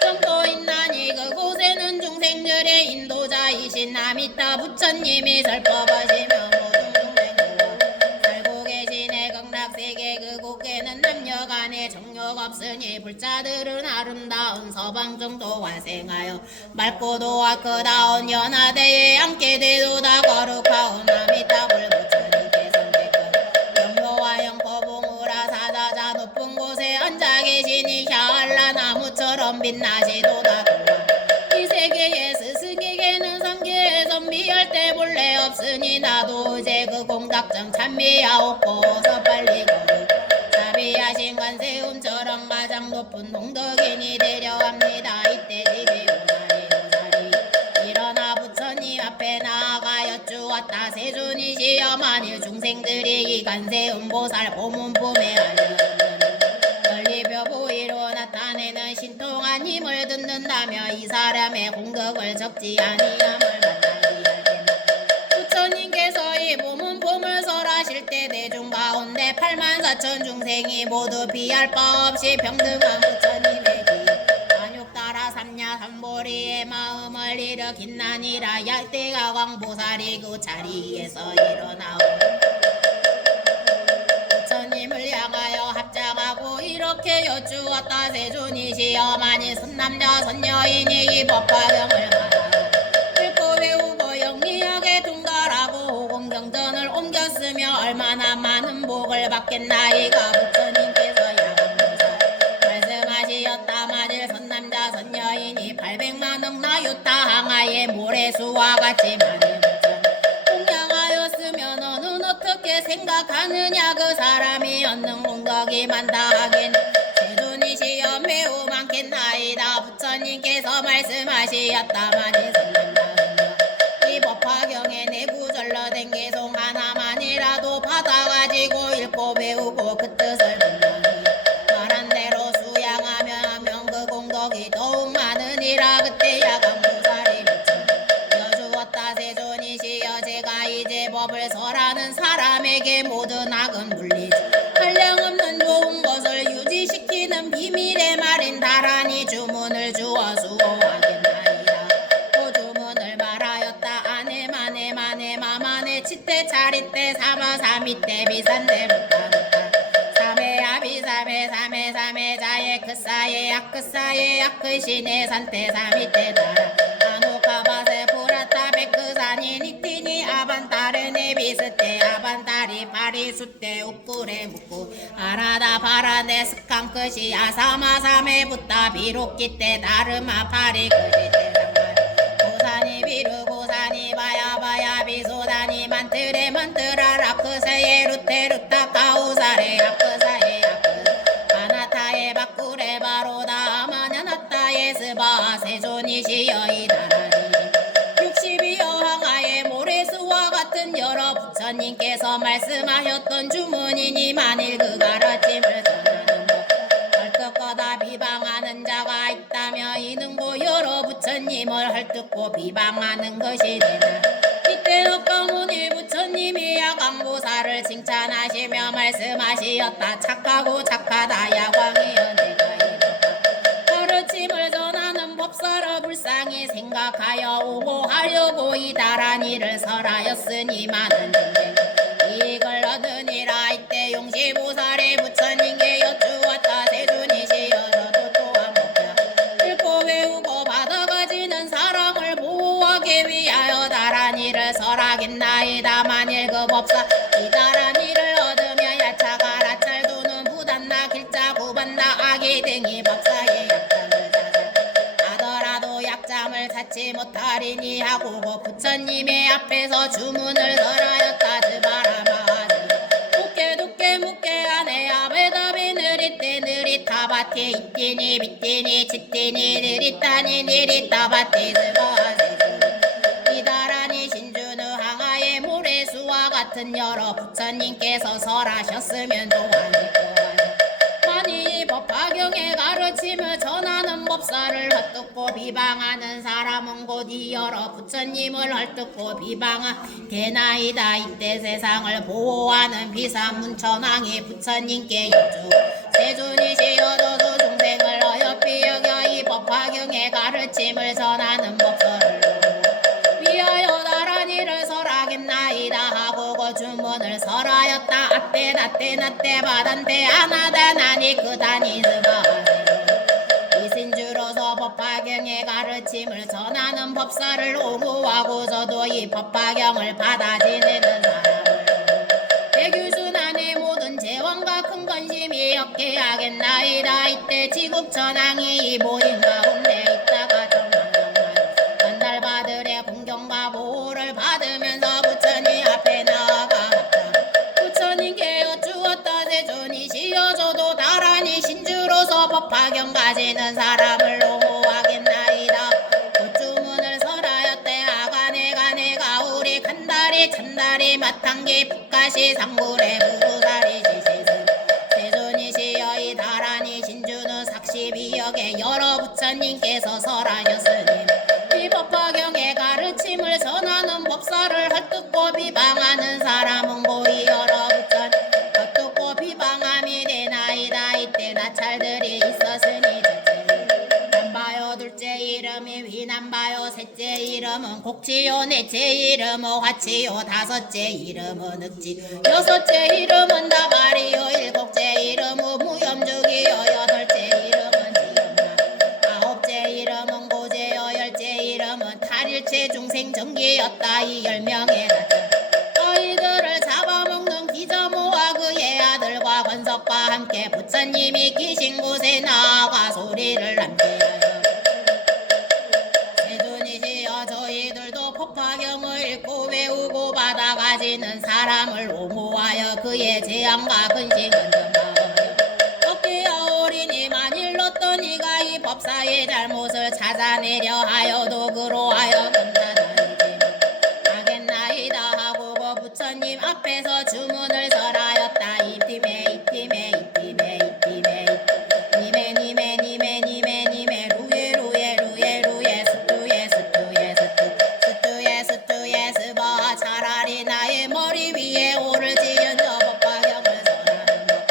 정도인 나니 그곳에는 중생들의 인도자이신 아미타 부처님이 설법하시며 모든 중생들과 살고 계시네 극락세계 그곳에는 남녀간에 정욕 없으니 불자들은 아름다운 서방정도 활생하여 맑고도 아크다운 연하대에 앉게 되도다 거룩하온 아미타불 부처님께 성백하여 영묘와 영포봉우라 사자자 높은 곳에 앉아 계시니 샤알라 나무처럼 빛나시도다 이 세계의 스승에게는 상계에 선비할 때 본래 없으니 나도 이제 그 공작정 참미하옵고 어서 빨리 거룩 자비하시 높은 홍덕이니 데려갑니다. 이때 지지 오사리 일어나 부처님 앞에 나아가 여쭈었다. 세존이시여 만일 중생들이 이간세 음보살 보문품에 알려는 보이로 나타내는 신통한 힘을 듣는다며 이 사람의 공덕을 적지 아니함을 마땅히 알겠나. 부처님께서 이 보문품을 설하실 때 대중 가운데 84,000 중생이 모두 비할 바 없이 평등한 부처님의 안욕 따라 삼냐 삼보리의 마음을 일으킨나니라. 약대가 광보살이 그 자리에서 일어나오 부처님을 향하여 합장하고 이렇게 여쭈었다. 세존이시여 만일 선남자 선여인이 이 법화경을 가라 읽고 배우고 영리하게 둥달하고 공경전을 옮겼으며 얼마나 많은 복을 받겠나이까. 부처님께서 야광보살 말씀하시었다. 만일 선남자 선여인이 800만억 나유타 항아의 모래수와 같이 많은 공양하였으면 너는 어떻게 생각하느냐. 그 사람이 얻는 공덕이 많다 하긴 세존이시여 매우 많겠나이다. 부처님께서 말씀하시었다. 만일 선남자 이 법화경에 내구절로 된 개송 하나만이라도 받아가지고 읽고 배우고 그 뜻을 분명히 말한 대로 수양하면 그 공덕이 더욱 많으니라. 그때 야광보살이 여주었다. 세존이시여 제가 이제 법을 설하는 사람에게 모든 악은 물리지 한량없는 좋은 것을 유지시키는 비밀의 말인 다란히 주문을 주어 수호하겠나이다. 그 주문을 말하였다. 아네마네 마마네 치때 차리때 사마사미때 비산때 못하겠다. 사메야비 사메 사메자에 크사에 야크사에 야크시네 산때 사미때 다라 아노카바세 보라타 베크사니 니티니 아반타르네 비스테 아반타리 파리수테 우꾸레 묵구 아라다 바라네 스칸크시 아사마사메 부타 비로끼때 다르마 파리 크시테 고사니 비루 고사니 바야바야 비소다니 만트레 만트라 라크사에 루테 루타 가우사레 야크사에 야크 아나타에 바꾸레 바로다 아마냐나타에 스바 세존이시여 이다라니 62여 항아의 모래수와 같은 여러 부처님께서 말씀하셨던 주문이니 만일 그 가르침을 전하는 법 헐뜯거다 비방하는 자가 있다며 이는 고 여러 부처님을 헐뜯고 비방하는 것이 되나. 이때 옥가모니 부처님이 야광보살을 칭찬하시며 말씀하시었다. 착하고 착하다 야광이여 내가 이렇다 가르침을 전하는 법사를 불쌍히 생각하여 오고 하려고 이다란이를 설하였으니 많은 중생 이익을 얻으니라. 이때 용시보살의 부처님께 여쭈었다. 세존이시여 저도 또한 법자 읽고 배우고 받아가지는 사람을 보호하기 위하여 다란이를 설하겠나이다. 만일 그 법사 이다란이를 얻으며 야차가 라찰두는 부단나 길자 구반나 아기 등이 법사의 약점을 하더라도 약점을 찾지 못하리니 하고 그 부처님의 앞에서 주문을 설하였다. 드바라마하니 묵게 묵게 안에 아베다비 느리때 느리타바티 이띠니 비띠니 치띠니 느리따니 느리타바티 스바하세 이다란이 신주는 항아의 모래수와 같은 여러 부처님께서 설하셨으면 좋아하니까 만이 법화경의 가르침을 전하는 법사를 헐뜯고 비방하는 사람은 곧 이 여러 부처님을 헐뜯고 비방한 대나이다. 이때 세상을 보호하는 비사문천왕이 부처님께 여쭈 세존이시여 저도 중생을 어여삐 여겨 이 법화경의 가르침을 전하는 법서를 위하여 나란히를 설하겠나이다 하고 그 주문을 설하였다. 앞대 나때 바단대 아나다 나니 그다니 스바하세 이신주로서 법화경의 가르침을 전하는 법사를 옹호하고 저도 이 법화경을 받아 지내는 사람을 대규순환의 모든 제왕과 큰 관심이 없게 하겠나이다. 이때 지국천왕이 이 모임 가운데 있다가 전달받으래 공경과 보호를 받으면서 부처님 앞에 나아가 부처님께 여쭈었다. 세존이시여 저도 다란히 신주로서 법화경 가지는 사람을 옹호하겠나이다. 주문을 설하였대 아가네가 내가 우리 간다리 찬다리 마탕기 북가시 상굴의 부루다리 시시승 세존이시여 이 다란이 신주는 삭십이역에 여러 부처님께서 설하셨으니 이 법화경의 가르침을 전하는 법사를 헐뜯고 비방하는 사람은 고이 여러 부처 헐뜯고 비방함이 되나이다. 이때 나찰들이 있었으니 남바요 둘째 이름이 휘남바요 셋째 이름은 곡치요 넷째 이름은 화치요 다섯째 이름은 늑지 여섯째 이름은 다발이요 일곱째 이름은 무염죽이요 여덟째 이름은 지엄마 아홉째 이름은 고제요 열째 이름은 탈일체 중생 정기였다. 이 10명의 너희들을 잡아먹는 기자모와 그의 아들과 권석과 함께 부처님이 계신 곳에 나아가 소리를 남기하여 세존이시여 저희들도 법화경을 읽고 외우고 받아가지는 사람을 옹호하여 그의 재앙과 근심은 전파하여 어깨야 오리니 만일 어떤 이가 이 법사의 잘못을 찾아내려 하여도 그로하여 금단하리지 하겠나이다 하고 그 부처님 앞에서 주문을 설하였다. 이팀에 이팀에 이팀에 이팀에 니메 니메 니메 니메 니메 루에 루에 루에 루에 스투에 스투에 스투에 스투에 스바 차라리 나의 머리 위에 오를 지은 저 법화경을 설하는 것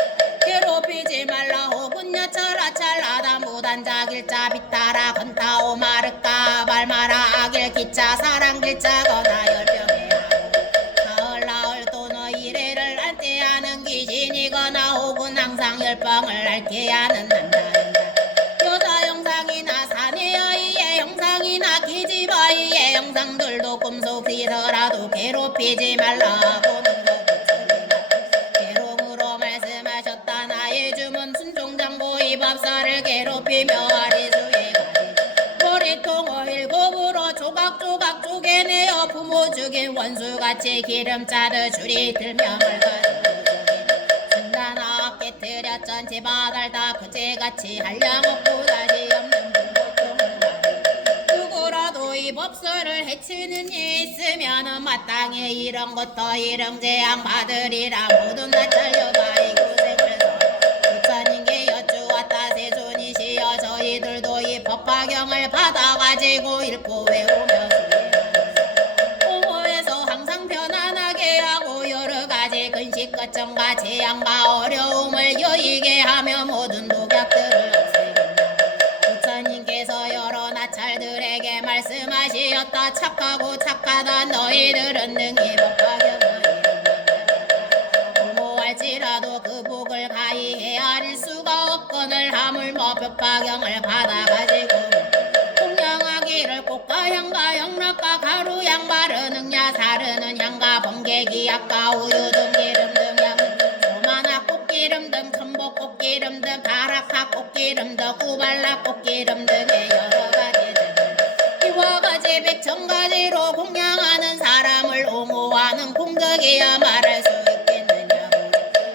괴롭히지 말라 혹은 야철아 찰라다 무단자 길자 비타라 건타오 마르까 발마라 아길 기차 사랑 길자거나 열병에 하고 나흘 또는 이래를 앓게 하는 귀신이거나 혹은 항상 열병을 앓게 하는 남자인가 여자 형상이나 사내 아이의 형상이나 기집 아이의 형상들도 꿈속이더라도 괴롭히지 말라고는 괴롱으로 말씀하셨다. 나의 주문 순종장고 이 법사를 괴롭히며 아리수에 가리 머리통을 일곱으로 조각조각 쪼개내어 부모 죽인 원수같이 기름자르 줄이 들명을 가지고 순단아 깨뜨려 전체 바달다 그제같이 한량없고 다시 없는 불고통을 가리 누구라도 이 법서를 해치는 일 있으면은 마땅히 이런 것도 이런 재앙 받으리라. 모든 나찰려가 이 고생을 부처님께 여쭈었다. 세존이시여 저희들도 이 법화경을 받아가지고 읽고 외우며 공허에서 항상 편안하게 하고 여러가지 근식 걱정과 재앙과 어려움을 여의게 하며 모든 독약들을 없애겠다. 부처님께서 여러 나찰들에게 말씀하시었다. 착하고 착하다 너희들은 능히 법화경을 공호할지라도 그 복을 가히 헤아릴 수가 없거늘 하물며 법화경을 받아가지고 공양하기를 꽃과 향과 영락과 가루 양 바르는 야 사르는 향과 번개기 약과 우유 등 기름 등 향 소마나 꽃기름 등 천복 꽃기름 등 가락하 꽃기름 등 구발라 꽃기름 등의 여러가지 이와 가지 백천가지로 공양하는 사람을 옹호하는 공덕이야 말할 수 있겠느냐고.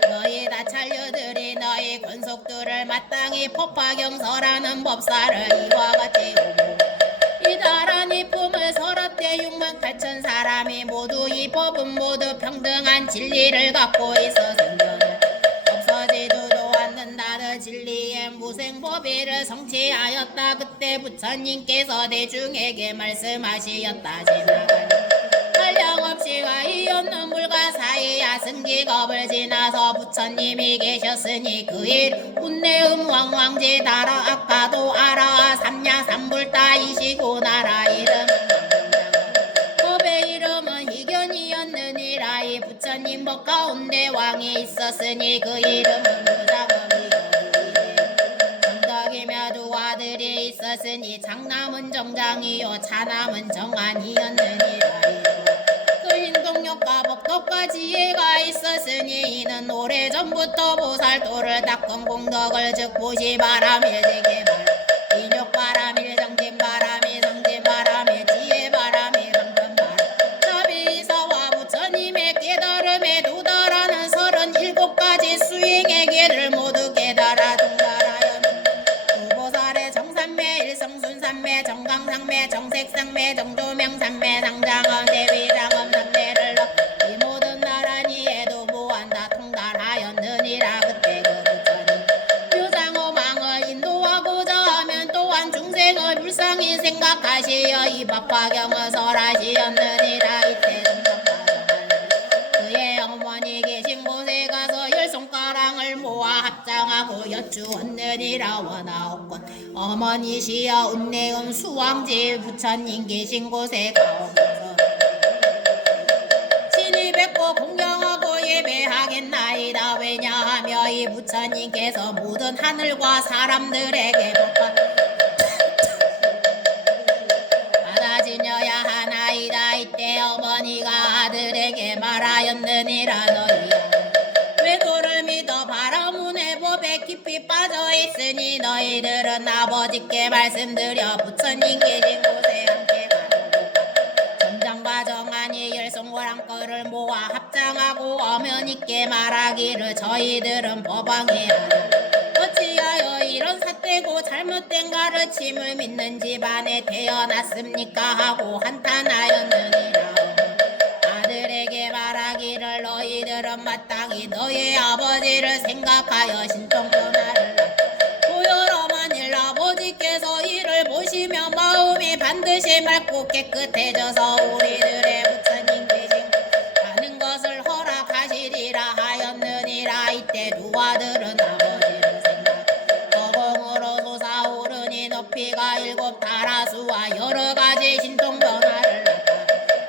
너희 나찰녀들이 너희 권속들을 마땅히 법화경설하는 법사를 이와 같이 옹호 이 다란이 품을 설었대 6만 8천 사람이 모두 이 법은 모두 평등한 진리를 갖고 있어 생겨나 없어지지도 않는다는 진리의 무생법의를 성취하였다. 그때 부처님께서 대중에게 말씀하시었다. 지나가니 한량없이 가히 없는 물과 사이야 승기겁을 지나서 부처님이 계셨으니 그 일 운내음 왕왕제 다라 아까도 알아 삼야 삼불다이시고 나라 이름 법의 이름은 희견이었느니라. 이 부처님 법 가운데 왕이 있었으니 그 이름은 무자금이요 정덕이며 두 아들이 있었으니 장남은 정장이요 차남은 정안이었느니라. 그 인동력과 법덕과 지혜가 있었으니 이는 오래전부터 보살도를 닦은 공덕을 즉 보시바람일 재개발 인욕바람일 정진바람일 성진바람일 지혜바람일 성천바람 자비사와 부처님의 깨달음에 도달하는 37가지 수행의 길을 모두 깨달아 동달하여 백상매 정조명 삼매 상장원 대위장엄 삼매를 넣 이 모든 나라니 해도 무한다 통달하였느니라 그때 그 부처님 유상호망을 인도하고자 하면 또한 중생의 불쌍히 생각하시어 이 법화경을 설하시었느니라 이때 그의 어머니 계신 곳에 가서 열 손가락을 모아 합장하고 여쭈었느니라 원하옵건 어머니시여 운내음 수왕지 부처님 계신 곳에 가옵소서 신이 뵙고 공경하고 예배하겠나이다 왜냐하며 이 부처님께서 모든 하늘과 사람들에게 법화 받아지녀야 하나이다 이때 어머니가 아들에게 말하였느니라 너희야 외도를 믿어 바라문의 법에 깊이 빠져있으니 너희들은 아버지께 말씀드려 부처님 계신 곳에 함께 가도록 전장과 정한이 열송고랑 거를 모아 합장하고 어머니께 말하기를 저희들은 법왕해야 하나 어찌하여 이런 삿되고 잘못된 가르침을 믿는 집안에 태어났습니까 하고 한탄하였느니라 아들에게 말하기를 너희들은 마땅히 너희 아버지를 생각하여 신통변화를 고여러 만일 아버지께서 이를 보시며 마음이 반드시 맑고 깨끗해져서 우리들의 부처님 계신 가는 것을 허락하시리라 하였느니라 이때 두 아들은 아버지를 거봉으로 솟아오르니 높이가 7 다라수와 여러가지 신통변화를 낳다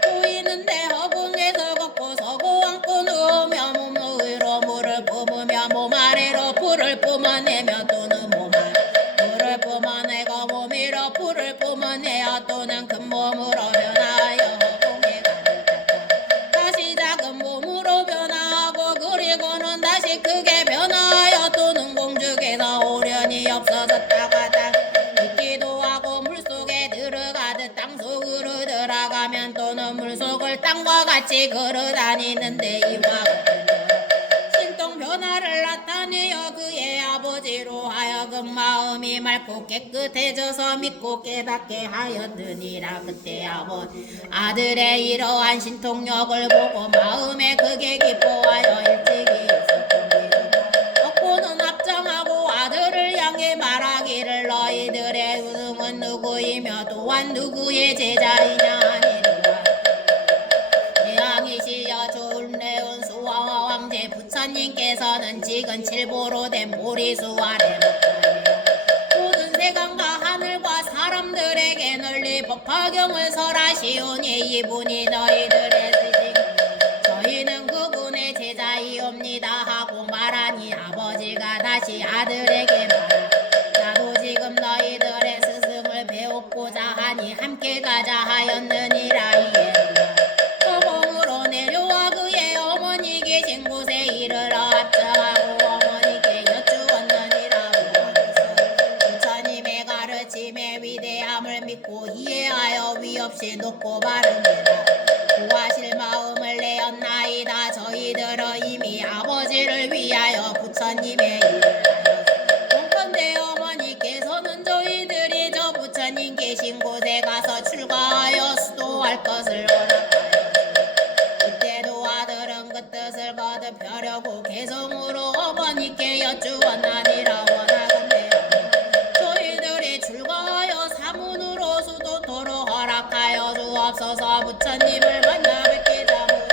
보이는데 허공에서 걷고 서고 앉고 누우며 몸 위로 물을 뿜으며 몸 아래로 불을 뿜어내며 또는 몸 아래 물을 뿜어내고 몸 위로 불을 뿜어내어 또는 큰 몸으로 변하여 허공에 가는 다시 작은 몸으로 변화하고 그리고는 다시 크게 변하여 또는 공중에서 오련이 없어졌다가 땅 있기도 하고 물속에 들어가듯 땅속으로 들어가면 또는 물속을 땅과 같이 걸어다니는데 이와 같은 신통 변화를 나타내어 그의 아버지로 하여금 마음이 맑고 깨끗해져서 믿고 깨닫게 하였느니라 그때 아들의 이러한 신통력을 보고 마음에 크게 기뻐하여 일찍이 얻고는 합장하고 아들을 향해 말하기를 너희들의 우승은 누구이며 또한 누구의 제자이냐 하니라 대왕이시여 조울내운 수왕 왕제 부처님께서는 지근 칠보로 된 보리수 아래 모든 세간과 하늘과 사람들에게 널리 법화경을 설하시오니 이분이 너희들의 스승 저희는 그분의 제자이옵니다 하고 말하니 아버지가 다시 아들에게 말하 나도 지금 너희들의 스승을 배우고자 하니 함께 가자 하였느니라 이에라 허공으로 내려와 그의 어머니 계신 곳에 이르러 합장하고 어머니께 여쭈었느니라 부처님의 가르침의 위대함을 믿고 이해하여 위없이 높고 바릅니다 구하실 마음을 내었나이다 저희들은 이미 아버지를 위하여 부처님의 일을 하여 본건대 어머니께서는 저희들이 저 부처님 계신 곳에 가서 출가하여 수도할 것을 허락하여 이때도 아들은 그 뜻을 거듭하려고 개성으로 어머니께 여쭈었나니라 원하건대 저희들이 출가하여 사문으로 수도토록 허락하여 주옵소서 부처님을 만나 뵙게 자무로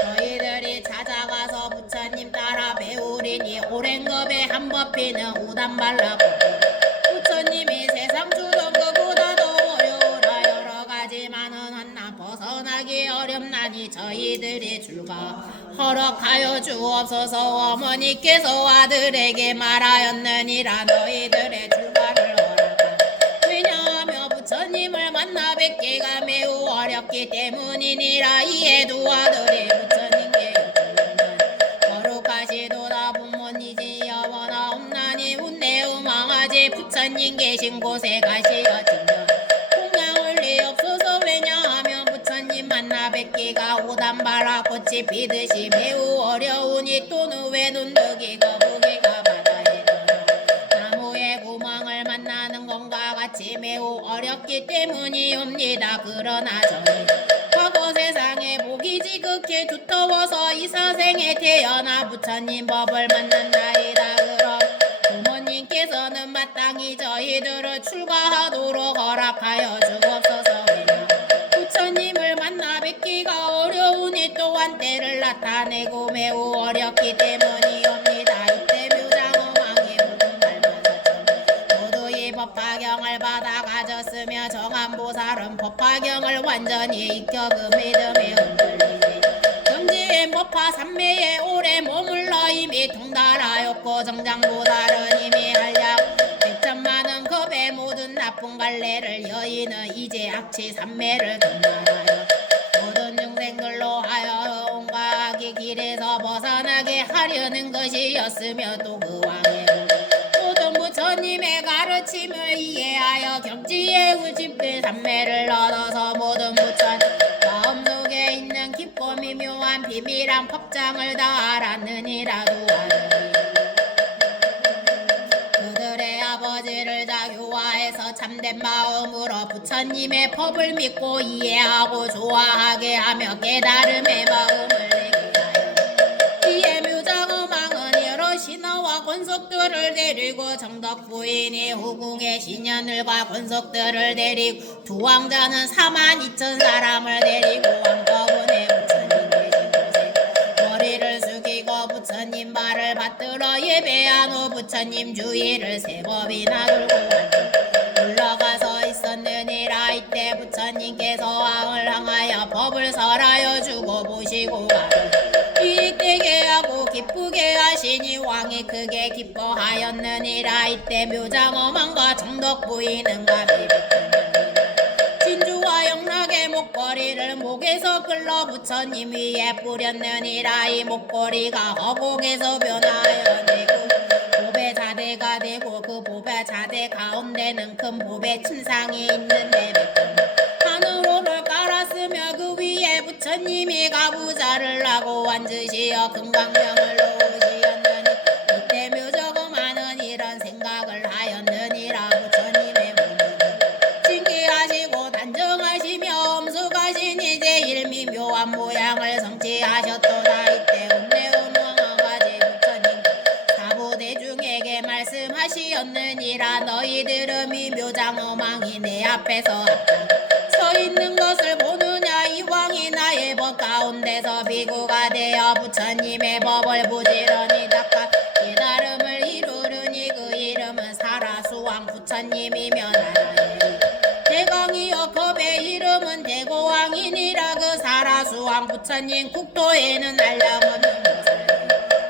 저희들이 찾아가서 부처님 따라 배우리니 오랜 겁에 한 법피는 우단발라고 부처님이 세상 주던 것보다 더 어려우라 여러가지만은 한나 벗어나기 어렵나니 저희들이 출가 허락하여 주옵소서 어머니께서 아들에게 말하였느니라 너희들의 출가를 허락하라 왜냐하며 부처님을 만나 뵙기가 매우 어렵기 때문이니라 이에 두 아들이 부처님께 여쭈는 거룩하시도다 부모니지 여원하옵나니 운내음왕아지 부처님 계신 곳에 가시어지며 공양을 내옵소서 왜냐하면 부처님 만나 뵙기가 오단바라 꽃이 피듯이 매우 어려우니 또는 왜 눈뜨기 거북이가 바다에 들어 나무의 구멍을 만나는 것과 같이 매우 어렵기 있기 때문이옵니다. 그러나 저희 과거 세상에 복이 지극히 두터워서 이 사생에 태어나 부처님 법을 만났나이다. 그럼 부모님께서는 마땅히 저희들을 출가하도록 허락하여 주옵소서. 왜냐 부처님을 만나 뵙기가 어려우니 또한 때를 나타내고 매우 어렵기 때문이옵니다. 이때 묘장어망이 모든 말마사처럼 모두 이 법화경을 받아 가졌으며 정한보살은 법화경을 완전히 익혀 그 믿음에 흔들리지 경지인 법화 삼매에 오래 머물러 이미 통달하였고 정장보살은 이미 한량 백천만원 겁의 모든 나쁜 갈래를 여인은 이제 악취 삼매를 통달하여 모든 중생들로 하여 온갖 악의 길에서 벗어나게 하려는 것이었으며 또 그 왕의 모든 부처님의 가르침을 이해하여 경지의 의집된 삼매를 얻어서 모든 부처님 마음속에 있는 기쁨이 묘한 비밀한 법장을 다 알았느니라도 하니 그들의 아버지를 자교화해서 참된 마음으로 부처님의 법을 믿고 이해하고 좋아하게 하며 깨달음의 마음을 내게 하여 이에 묘장어망은 여러 신하와 권속들을 데리고 정덕 부인이 후궁의 신녀들과 권속들을 데리고 두 왕자는 42,000사람을 데리고 한꺼번에 부처님 계신 곳에 머리를 숙이고 부처님 발을 받들어 예배한 후 부처님 주위를 세 법이나 돌고 올라가서 있었느니라. 이때 부처님께서 왕을 향하여 법을 설하여 주고 보시고 이익되게 하고 기쁘게 하시니 왕이 크게 기뻐하였느니라. 이때 묘장어망과 정덕 부인은 감히 진주와 영락의 목걸이를 목에서 끌러 부처님 위에 뿌렸느니라. 이 목걸이가 허공에서 변하여 되고 보배 자대가 되고 그 보배 자대 가운데는 큰 보배 침상이 있는데 하늘호를 깔았으며 그 위에 부처님이 가부좌를 하고 앉으시어 금강명을 놓으시었느니 이때 묘정어망은 이런 생각을 하였느니라. 부처님의 몸은 신기하시고 단정하시며 엄숙하신 이제 일미 묘한 모양을 성취하셨도다. 이때 운내운왕아가지 부처님 사부대중에게 말씀하시었느니라. 너희들은 이 묘장어망이 내 앞에서 서 있는 것을 보느냐. 이 왕이 나의 법 가운데서 비구가 되어 부처님의 법을 부지런히 닦아 깨달음을 이루르니 그 이름은 사라수왕 부처님이며 나라의 대강이여 법의 이름은 대고왕이니라. 그 사라수왕 부처님 국토에는 한량없는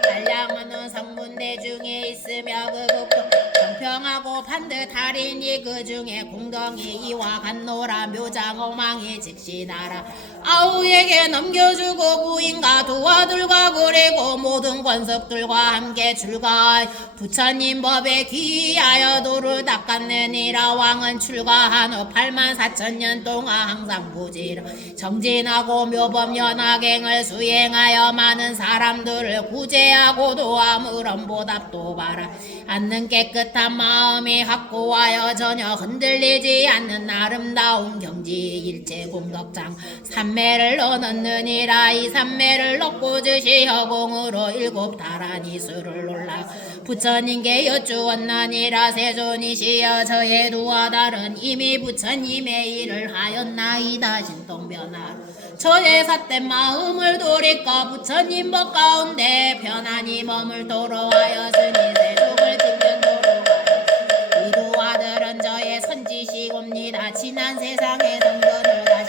한량없는 성분대 중에 있으며 그 국토 평평하고 반듯하리니 그 중에 공덕이 이와 같노라. 묘장어망이 즉시 나라 아우에게 넘겨주고 부인과 두 아들과 그리고 모든 권속들과 함께 출가하여 부처님 법에 귀하여 도를 닦았느니라. 왕은 출가한 후 84,000년 동안 항상 부지런 정진하고 묘법 연화경을 수행하여 많은 사람들을 구제하고 도아무런 보답도 바라 않는 깨끗한 마음이 확고하여 전혀 흔들리지 않는 아름다운 경지 일체 공덕장 삼매를 넣었느니라. 이 삼매를 넣고 주시어 공으로 7달한 이수를 놀라 부처님께 여쭈었나니라. 세존이시여 저의 두 아들은 이미 부처님의 일을 하였나이다. 신통변화 저의 삿된 마음을 돌이켜 부처님 법 가운데 편안히 머물도록 하였으니 세속을 뒷면도록 하여 이 두 아들은 저의 선지시옵니다. 지난 세상의 성전을 다시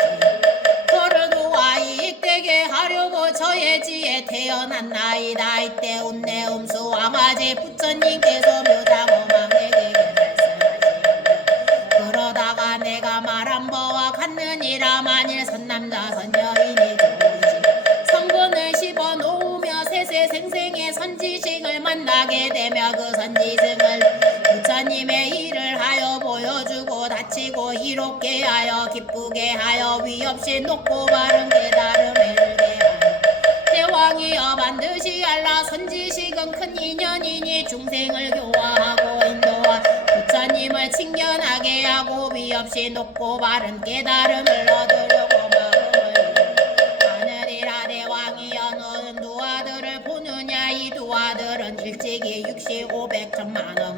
저를 도와 이익되게 하려고 저의 지에 태어났나이다. 이때 운내음수 왕아지 부처님께서 묘장어망에게 말씀하시며 그러다가 내가 말한 바와 같느니라. 만일 선남자 선여인이 성분을 씹어 놓으며 세세생생의 선지식을 만나게 되며 그 선지식을 부처님의 일을 하여 보여주고 다치고 이롭게 하여 기쁘게 하여 위 없이 높고 바른 깨달음을 이르게 하여 대왕이여 반드시 알라. 선지식은 큰 인연이니 중생을 교화하고 인도하 부처님을 친견하게 예배하고 위 없이 높고 바른 깨달음을 얻으려고 마음을 하늘이라 대왕이여 너는 두 아들을 보느냐 이 두 아들은 일찍이 6500천만억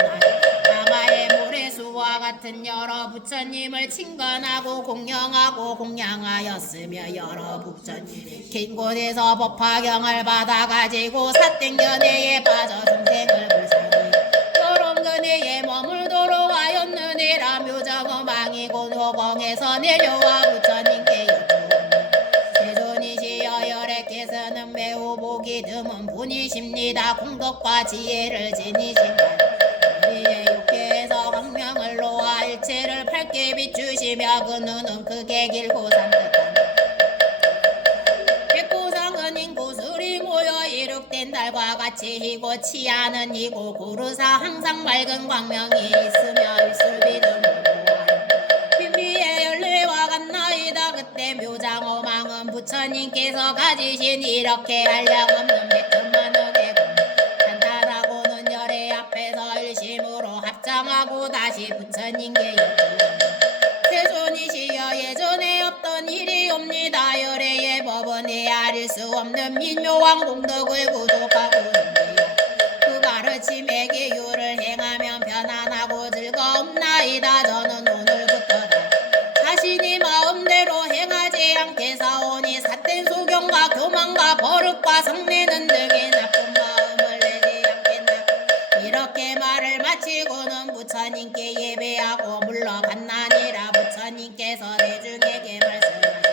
남아의 모래수와 같은 여러 부처님을 칭건하고 공영하고 공양하였으며 여러 부처님 긴 곳에서 법화경을 받아가지고 사땡견해에 빠져 중생을 불쌍히 여름 근해에 머물도록 하였느니라 묘정어망이고 노공에서 내려와 부처님께 여쭈었니 세존이시여 열애께서는 매우 보기 드문 분이십니다. 공덕과 지혜를 지니신 우리의 육계에서 광명을 놓아 일체를 밝게 비추시며 그 눈은 크게 길고 산뜻한 백구상은 인구술이 모여 이룩된 달과 같이 희고 치하는 이고 고르사 항상 맑은 광명이 있으며 일술비듬으로 빛비의 열매와 같나이다. 그때 묘장어망은 부처님께서 가지신 이렇게 한량없는 백천만억의 찬탄하고는 열애 앞에서 일심으로 합장하고 다시 부처님께 여쭈었니 세존이시여 예전에 없던 일이옵니다. 열애의 법은 헤아릴 수 없는 민묘한 공덕을 구속하고는데요 그 가르침의 기율을 행하면 편안하고 즐거움나이다. 저는 오늘부터 자신이 마음대로 행하지 않게 사오니 삿된 소경과 교만과 버릇과 성내는 등의 나쁜 마음을 내지 않겠나. 이렇게 말을 마치고는 부처님께 예배하고 물러갔나니라. 부처님께서 대중에게 말씀하시니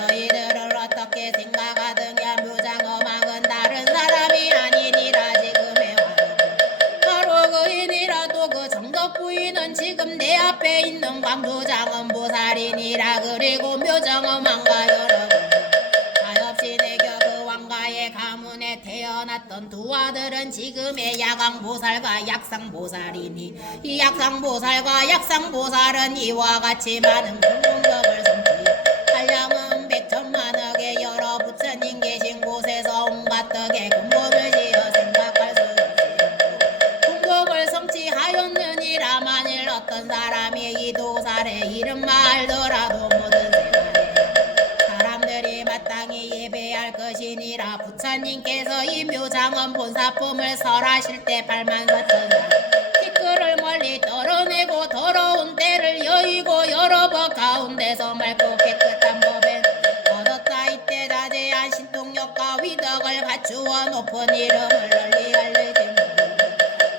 너희들을 어떻게 생각하느냐. 묘장어망은 다른 사람이 아니니라. 지금의 바로 그인이라도 그 정덕 부인은 지금 내 앞에 있는 광두장은 보살이니라. 그리고 묘정어망과 여러분 가엾이 내겨 그 왕가의 가문에 태어났던 두 아들은 지금의 야광보살과 약상보살이니 이 약상보살과 약상보살은 이와 같이 많은 공덕을 성취 한량은 백천만억의 여러 부처님 계신 곳에서 온갖 덕의 근본을 지어 생각할 수 없이 공덕을 성취하였느니라. 만일 어떤 사람이 이 도살의 이름만 알더라도 모든 생활에 사람들이 마땅히 예배할 것이니라. 부처님께서 이 묘장은 본사품을 설하실 때 84,000사 티끌을 멀리 떨어내고 더러운 때를 여의고 여러 법 가운데서 맑고 깨끗한 법에 얻었다. 이때 자제한 신통력과 위덕을 갖추어 높은 이름을 널리 알리지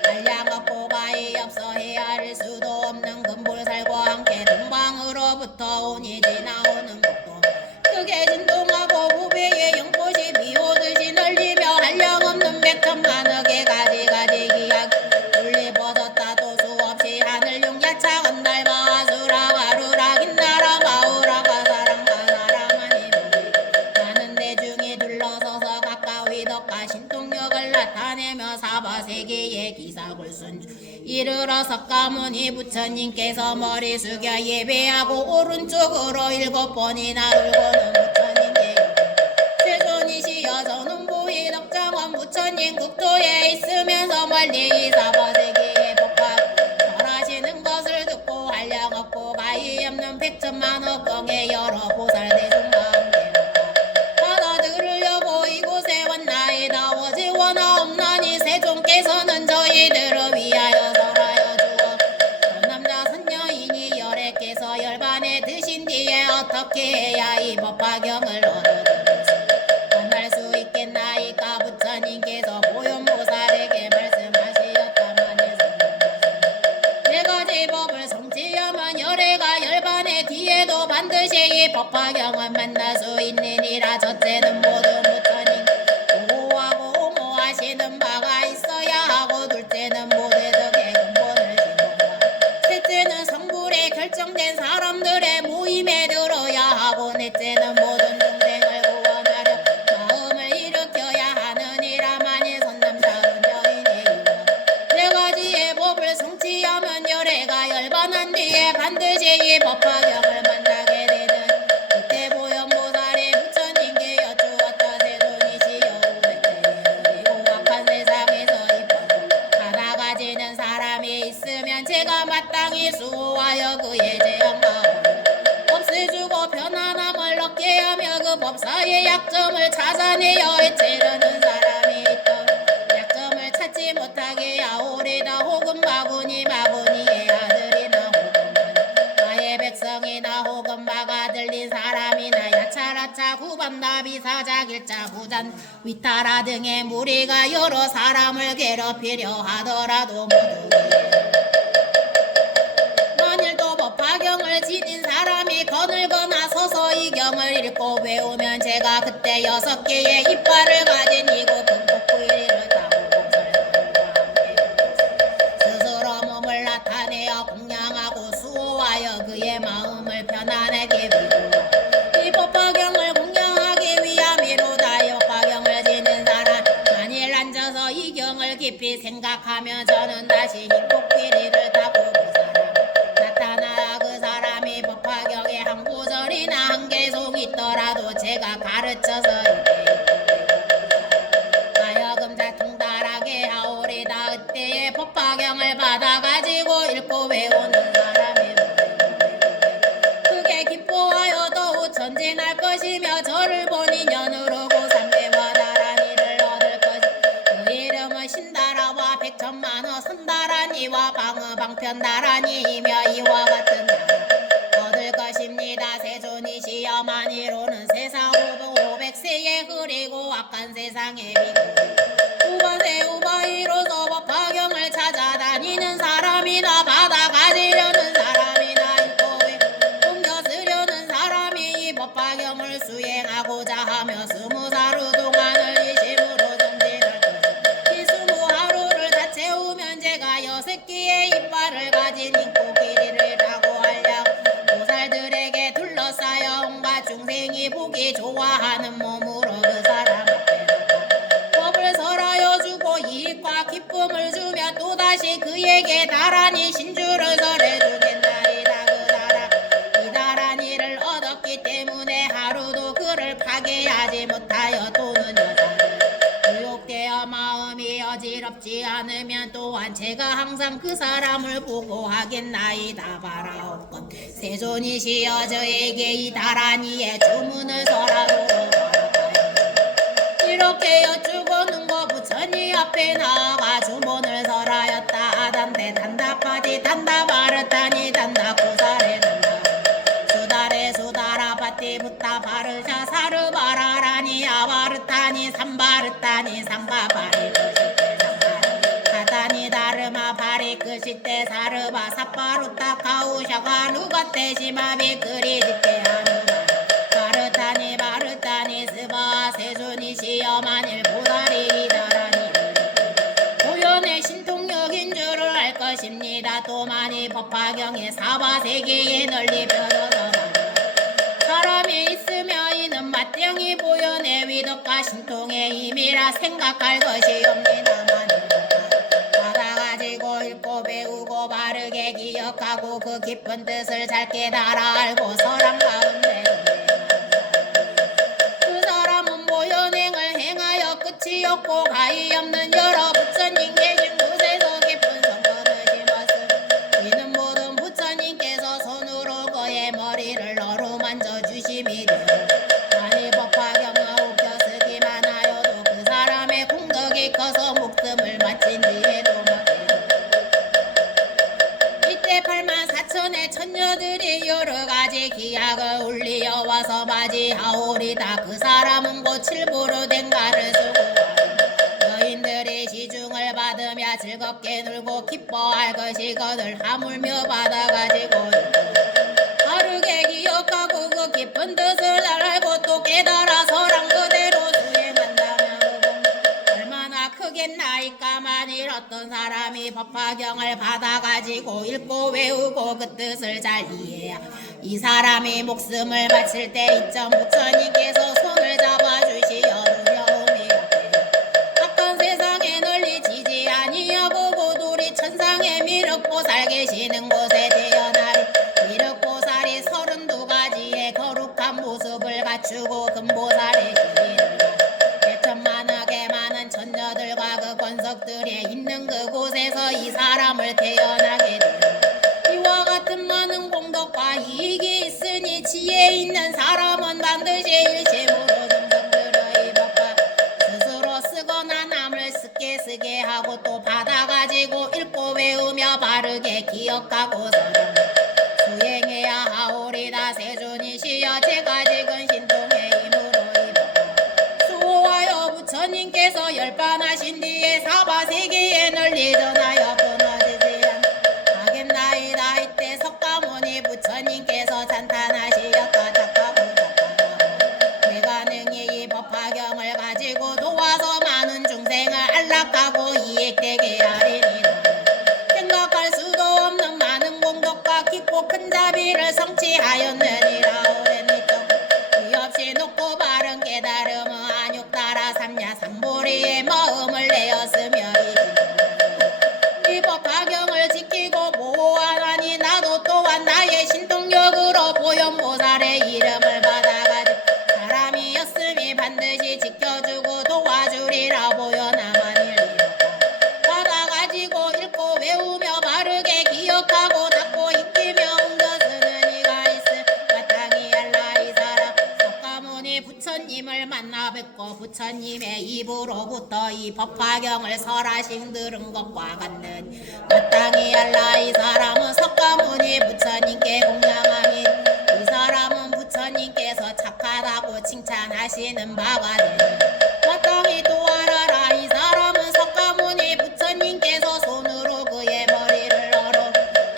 한량없고 가히 없어 헤아릴 수도 없는 금불살과 함께 동방으로부터 온이 지나오는 복도 크게 진동하고 부배의 영꽃이 비오듯이 널리며 한량없는 백천만억의 가지가지 기약 둘리 벗었다 또 수없이 하늘용 야창은 달마 아수라 가루라 긴나라 마우라가 사랑가 사람하니 많은 대중이 둘러서서 가까이 덕과 신통력을 나타내며 사바세계의 기사굴 순주 이르러 석가모니 부처님께서 머리 숙여 예배하고 오른쪽으로 7번이나 울고는 부처님께 세존이시여 저는 보이 덕장원 부처님 국토에 있으면서 멀리 이 사바세계의 복화 절하시는 것을 듣고 한량없고 가히 없는 백천만억 경의 여러 보살 대중과 함께 받아들으려고 이곳에 왔나이다. 오직 원하옵나니 세존께서는 저희들을 위하여 설하여 주어 남자 선녀이니 열애께서 열반에 드신 뒤에 어떻게 해야 이 법화경을 얻어들을지 만날 수 있겠나이까. 부처님께서 보현보살에게 말씀하시었다마니 네 가지 법을 성취하면 열애가 열반의 뒤에도 반드시 이 법화경을 만날 수 있느니라. 첫째는 모든 부처님 보호하고 옹호하시는 바가 있어야 하고 둘째는 모든 덕의 근본을 신고하고 셋째는 성불에 결정된 사람들의 모임에 들어야 하고 넷째는 모든 중생을 구원하려 마음을 일으켜야 하느니라. 만일 선남자는 여인의 네 가지의 법을 성취하면 열애가 열반한 뒤에 반드시 이 법화경을 만나게 되는 그때 보현보살이 부처님께 여쭈었다. 세존이시여 그리고 악한 세상에서 이뻐도 받아가지는 사람이 있으면 제가 마땅히 세상이 수호하여 그의 제한 마음을 없애주고 편안함을 얻게 하며 그 법사의 약점을 찾아내어 해치려는 사람이 있다. 약점을 찾지 못하게 하오리다. 혹은 마구니의 아들이나 혹은 나의 백성이나 혹은 마가 들린 사람이나 야차라차 구반나비 사자길자 부잔 위타라 등의 무리가 여러 사람을 괴롭히려 하더라도 모두 만일 또 법화경을 지닌 사람이 거늘거나 서서 이 경을 읽고 외우면 제가 그때 6개의 이빨을 가진 이곳 금복구이를 타고 보살과 함께 스스로 몸을 나타내어 공양하고 수호하여 그의 마음을 편안하게 위로하고 이 법화경을 공양하기 위함이로다. 이 법화경을 지닌 사람 만일 앉아서 이 경을 깊이 생각하면 저는 다시 흰코끼리를 타고 그 사람 나타나 그 사람이 법화경에 한 구절이나 한 개송 있더라도 제가 가르쳐서 하여금 잘 통달하게 하오리다. 그때의 법화경을 받아가지고 읽고 외우는 사람이 크게 기뻐하여 더욱 전진할 것이며 저를 보니 년으로 고삼대와 다란이를 얻을 것이 그 이름은 신다라와 백천만호 선다란이와 방편다란이이며 이와 같은 나라 얻을 것입니다. 세존이시여 만이로는 세상 500세에 흐리고 악한 세상에 비고 우바세 우바이로서 법화경을 찾아다니는 사람이나 받아가지려는 사람이나 읽고 옮겨 쓰려는 사람이 이 법화경을 수행하고자 하며 20하루 동안을 이심으로 정진할 것이 이 20하루를 다 채우면 제가 6개의 이빨을 가진 흰코끼리를 타고 하려 보살들에게 둘러싸여 온갖 중생이 보기 좋아하는 몸으로 그 사람 앞에 법을 설하여 주고 이익과 기쁨을 주며 또다시 그에게 다란이 신주를 설해주겠나이다. 이 다란이를 얻었기 때문에 하루도 그를 파괴하지 못하여 도는 여자를 유혹되어 마음이 어지럽지 않으면 또한 제가 항상 그 사람을 보고 하겠나이다. 바라옵건 세존이시여 저에게 이 다란이의 주문을 설하도록 이렇게 여쭈고는 거 부처님 앞에 나아가 주문을 설하였다. 아단테 단다파디 단다바르타니 단다고사레 단다 수다레 수다라 파티 부타 바르샤 사르바라라니 아바르타니 삼바르타니 삼바바리 그시테 삼바리 가타니 다르마 바리 그시테 사르바 사파루타 카우샤가 누가테 시마비 그리지테 하누마 바르타니 바르타니 스바 세존이시여 만일 보살이 다라니를 고연의 신통력인 줄을 알 것입니다. 또 많이 법화경의 사바세계에 널리 펴져서 사람이 있으며 이는 맞경이 보연의 위덕과 신통의 힘이라 생각할 것이 없니다만 받아가지고 읽고 배우고 바르게 기억하고 그 깊은 뜻을 잘 깨달아 알고 설한 가운데 그 사람은 모연행을 행하여 끝이 없고 가히 없는 여러 부처님 계신 곳에서 깊은 성건을 심었음. 이는 모든 부처님께서 손으로 그의 머리를 어루만져 주심이 되어 만일 법화경을 옥혀쓰기만 하여도 그 사람의 공덕이 커서 목숨을 마친 뒤에도 이때 84,000의 천녀들이 여러가지 기약을 울리어 와서 맞이하오리다. 그 사람은 곧 칠부로 된 가를 쓰고 여인들이 시중을 받으며 즐겁게 놀고 기뻐할 것이거늘 하물며 받아가지고 바르게 기억하고 그 깊은 뜻을 잘 알고 또 깨달아서랑 그대로 수행한다면 얼마나 크겠나이까. 만일 어떤 사람이 법화경을 받아가지고 읽고 외우고 그 뜻을 잘 이해해 이 사람이 목숨을 바칠 때 이점 부처님께서 손을 잡아주시어 두려움이 없게 악한 세상에 널리 지지 아니하고 고돌이 천상의 미륵보살 계시는 곳에 태어나리 미륵보살이 32가지의 거룩한 모습을 갖추고 금보살의 시비를 백천만하게 많은 천녀들과 그 권석들이 있는 그곳에서 이 사람을 태어나게 되어 이와 반드시 일심으로 정성들어 이 법화 스스로 쓰거나 남을 쓰게 하고 또 받아가지고 읽고 외우며 바르게 기억하고 수행해야 하오리다. 세존이시여 제가 지금 신통의 힘으로 이 법화 수호하여 부처님께서 열반하신 뒤에 사바세계에 널리 전하여 끊어지지 않겠나이다. 이때 석가모니 부처님께서 찬탄하시었다. 착하고 내가 능히 이 법화경을 가지고 도와서 많은 중생을 안락하고 이익되게 하리니라. 생각할 수도 없는 많은 공덕과 깊고 큰 자비를 성취하였느니라. 오랜 이적 이 없이 높고 바른 깨달음은 안욕따라 삼야 상보리의 마음을 내었으며 이 법화경을 지키고 보호하나니 나도 또한 나의 신통력으로 보현보살의 이름을 받아가지고 사람이었음이 반드시 지켜주고 도와주리라. 보현나만 받아가지고 읽고 외우며 바르게 기억하고 닦고 익히며 옮겨쓰는 이가 있음. 마땅히 알라. 이 사람 석가모니 부처님을 만나 뵙고 부처님의 입으로부터 이 법화경을 설하신 들은 것과 같는 마땅히 알라. 이 사람은 석가모니 부처님께 공양하니 이 사람은 부처님께서 착하다고 칭찬하시는 바가 되니 마땅히 또 알아라. 이 사람은 석가모니 부처님께서 손으로 그의 머리를 얼어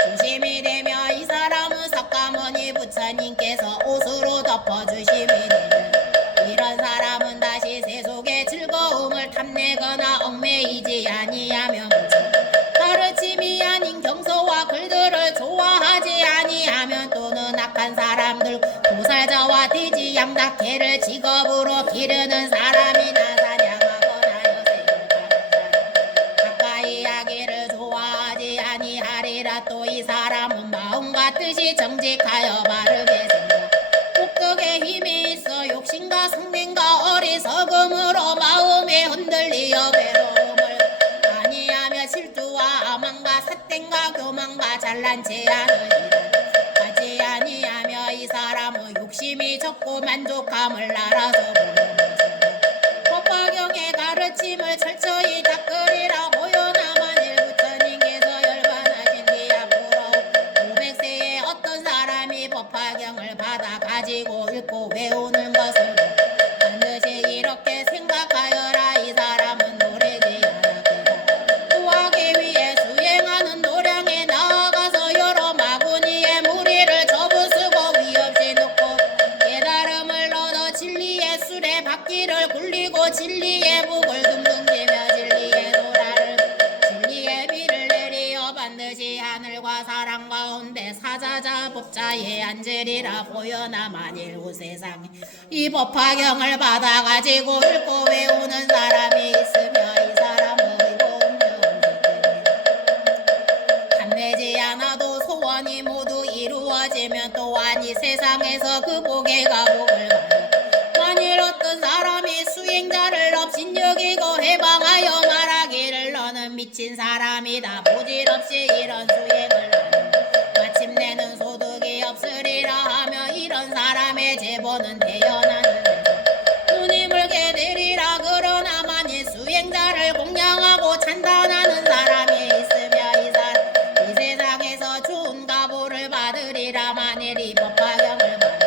조심이 되며 이 사람은 석가모니 부처님께서 옷으로 덮어주심이 되며 이런 사람은 다시 세속의 즐거움을 탐내거나 얽매이지 아니하며 가르침이 아닌 경서와 글들을 좋아하지 아니하면 또는 악한 사람들 도살자와 돼지 양닭개를 직업으로 기르는 사람이나 사냥하거나 여생을 가는 사람 가까이 하기를 좋아하지 아니하리라. 또 이 사람은 마음과 뜻이 정직하여 바르게 생각 폭덕의 힘이 있어 욕심과 성민과 어리석음으로 마음에 흔들리어 괴로움을 아니하며 질투와 아망과 사땡과 교만과 잘난 체 하느니라. 하지 아니하며 이 사람은 욕심이 적고 만족함을 알아서 법화경의 가르침을 철저히 닦으리라. 보현나만 부처님께서 열반하신 뒤 앞으로 500세에 어떤 사람이 법화경을 받아 가지고 읽고 외우는 것을 반드시 이렇게 생각하여라. 이 사람은 노래지 않았다. 구하기 위해 수행하는 도량에 나아가서 여러 마구니의 무리를 접으쓰고 위없이 놓고 깨달음을 얻어 진리의 술에 바퀴를 굴리고 진리의 북을 둥둥지며 진리의 도라를 진리의 비를 내리어 반드시 하늘과 사람 가운데 사자자 법자에 앉으리라. 보여나 만일 후 세상에 이 법화경을 받아가지고 읽고 외우는 사람이 있으며 이 사람은 탐내지 않아도 소원이 모두 이루어지면 또한 이 세상에서 그 복에가 복을 받아. 만일 어떤 사람이 수행자를 업신여기고 해방하여 말하기를 너는 미친 사람이다. 부질없이 이런 수행을 하는 마침내는 소득이 없으리라 하며 이런 사람의 제보는 태어나는 눈이 멀게 되리라. 그러나 만일 수행자를 공양하고 찬단하는 사람이 있으며 이 세상에서 좋은 가보를 받으리라. 만일 이 법화경을 받아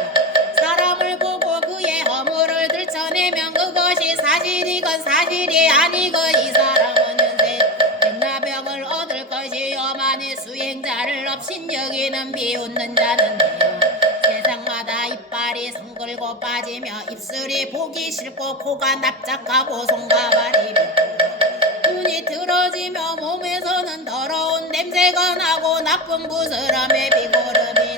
사람을 보고 그의 허물을 들춰내면 그것이 사실이건 사실이 아니고 이 사람은 현세 백나병을 얻을 것이요. 만일 수행자를 없인 여기는 비웃는 자는 돼요. 세상마다 이빨이 성글고 빠지며 입술이 보기 싫고 코가 납작하고 손과 발이 붓고 눈이 틀어지며 몸에서는 더러운 냄새가 나고 나쁜 부스럼에 비고름이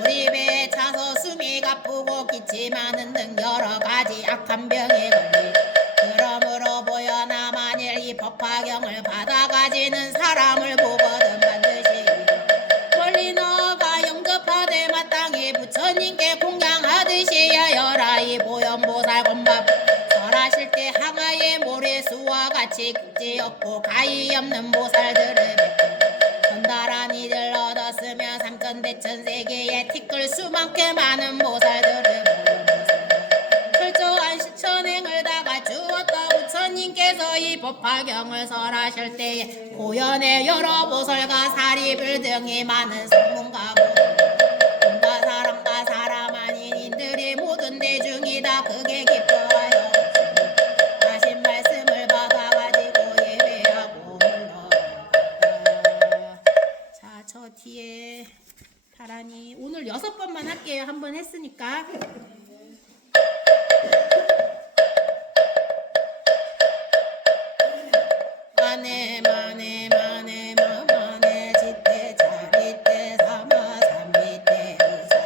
우리 배에 차서 숨이 가쁘고 기침하는 등 여러 가지 악한 병에 걸리 그러므로 보여나 만일 이 법화경을 받아가지는 사람을 보거든 반드시 멀리 나아가 영접하되 마땅히 부처님께 공양하듯이 하여라. 이 보현보살 권밥 설하실 때 항아의 모래수와 같이 극지없고 가히 없는 보살들을 뵙고 전달한 이들 얻었으며 삼천대천세계에 티끌 수만큼 많은 보살들을 보현보살 이 법화경을 설하실 때에 고연의 여러 보설과 사리불 등이 많은 성문가고 돈과 사람과 사람 아닌 인들이 모든 대중이 다 크게 기뻐하여 하신 말씀을 받아가지고 예배하고 물러간다. 자, 저 뒤에 파라니 오늘 6번만 할게요. 한 번 했으니까. 마네 마네 마네 마마네 지대 자리대 사마 삼미대 의사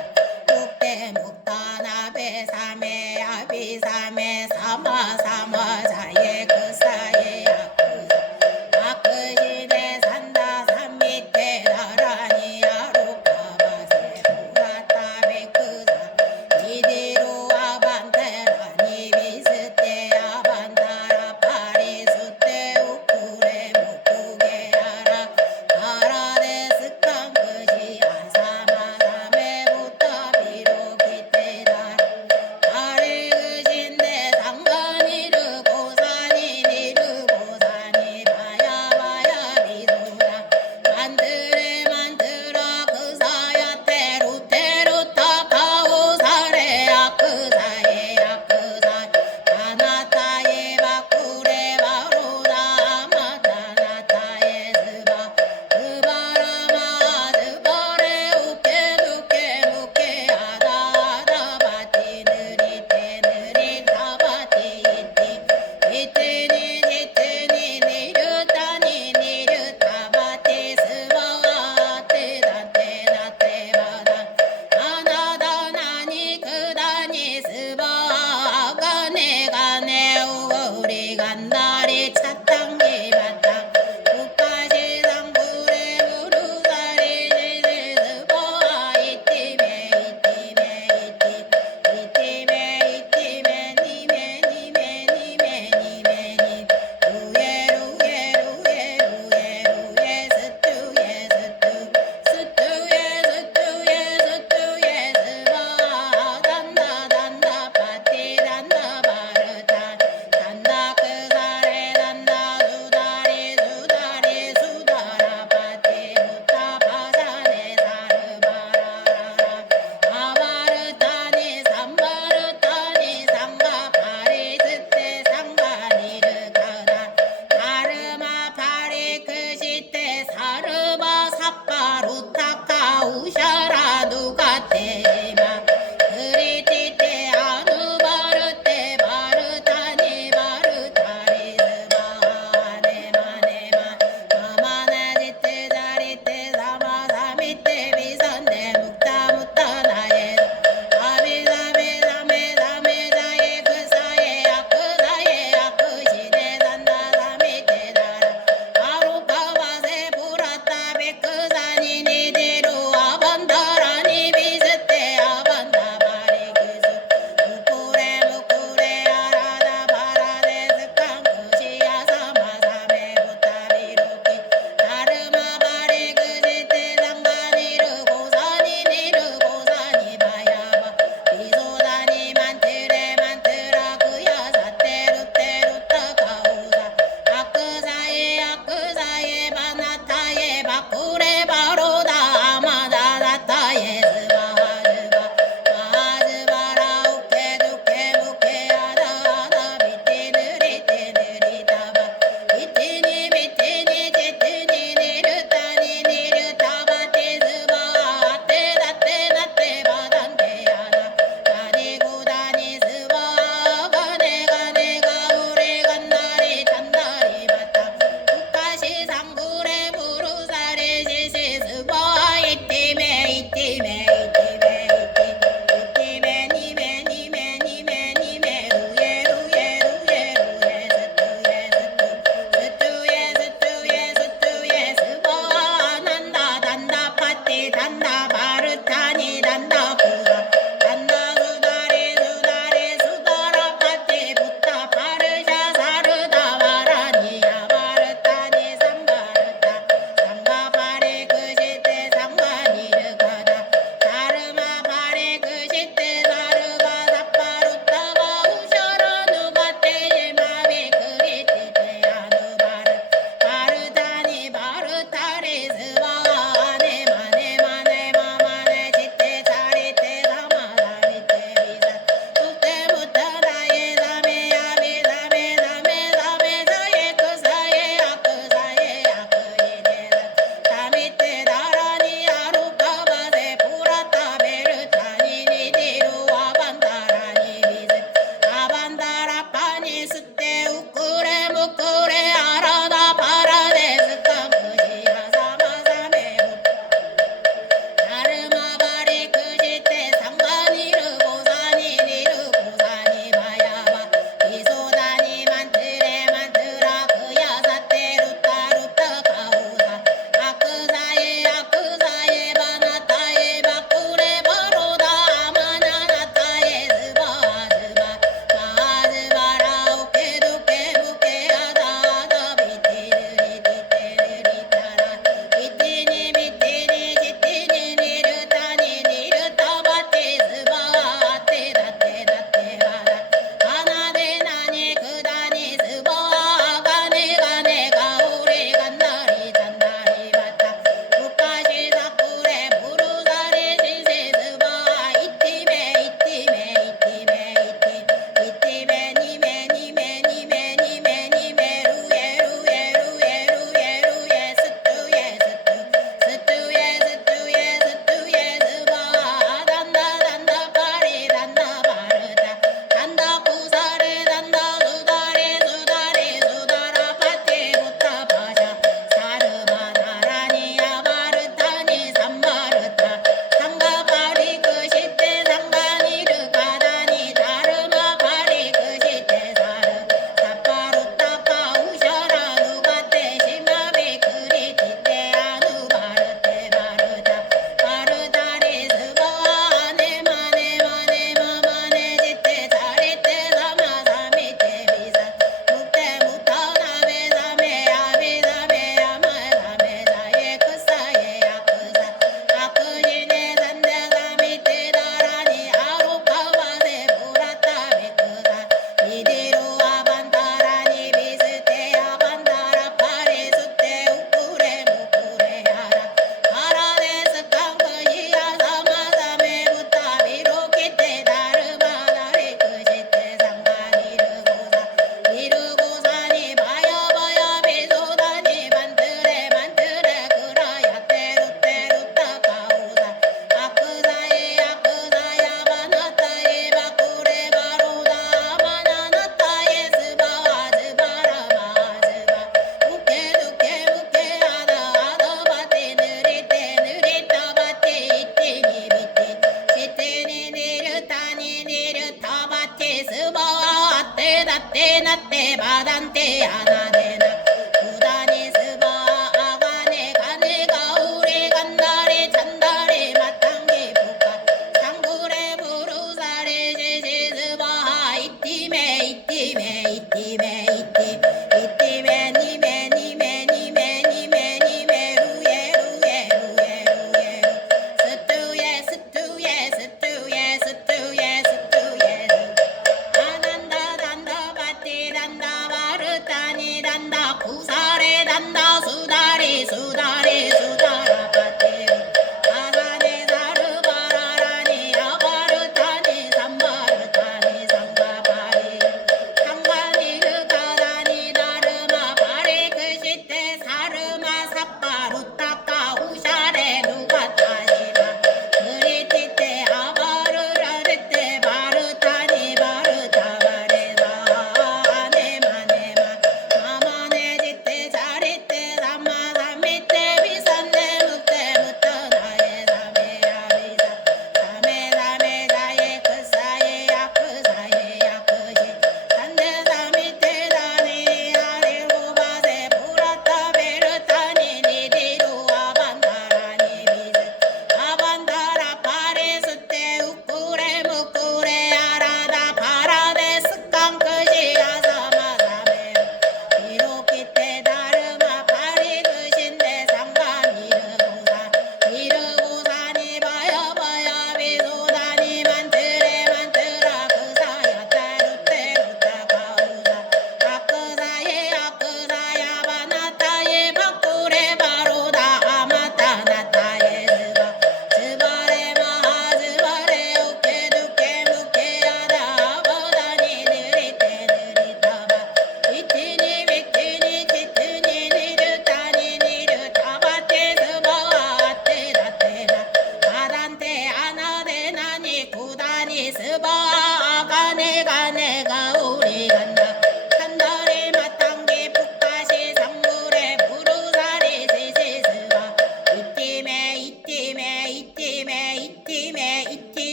국대 묵다 나베 사메 아비 사메 사마 사마 자예 그 사예 아그 시대 산다 삼미대 나라니 아루카바세 부라타베 그사 이디로 아반테라니 비스테 아반타라 파리수테 우쿠레 무쿠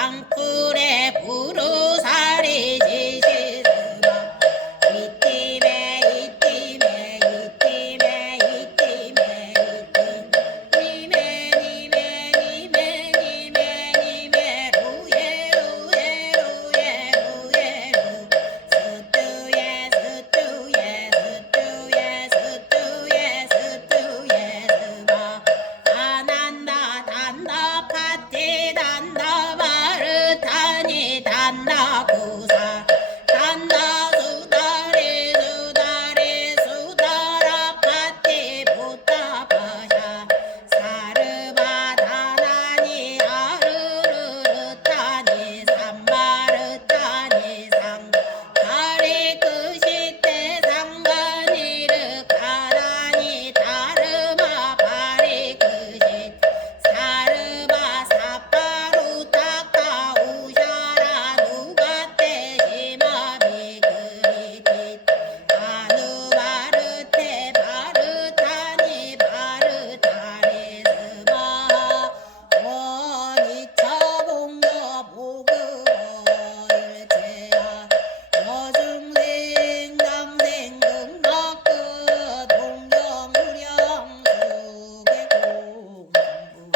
땅굴에 부르사리 지시스마 이팀에 이팀에 이팀에 이팀에 이팀 니메 루예 루예 루예 루예 루 스투예 스투예 스투예 스투예 스투예 스마 안한다 단다 파티 단다 바르타니 단다 구사 단다 수다리 수다리 수다라 파티 부타바샤 사르바 다나니 아르르르타니 삼바르타니 상 다리 그시테 상가니르 가라니 다르마 바리 그시 사르바 사파루타카 우샤라 누가테 시마비 그리티 아누바르테 바르타니 바르타리 스마 원이차봉거 보그어일체야 여중생 당생 극락그 동경무령 수계공부도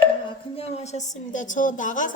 자, 그냥 하셨습니다. 저 나가서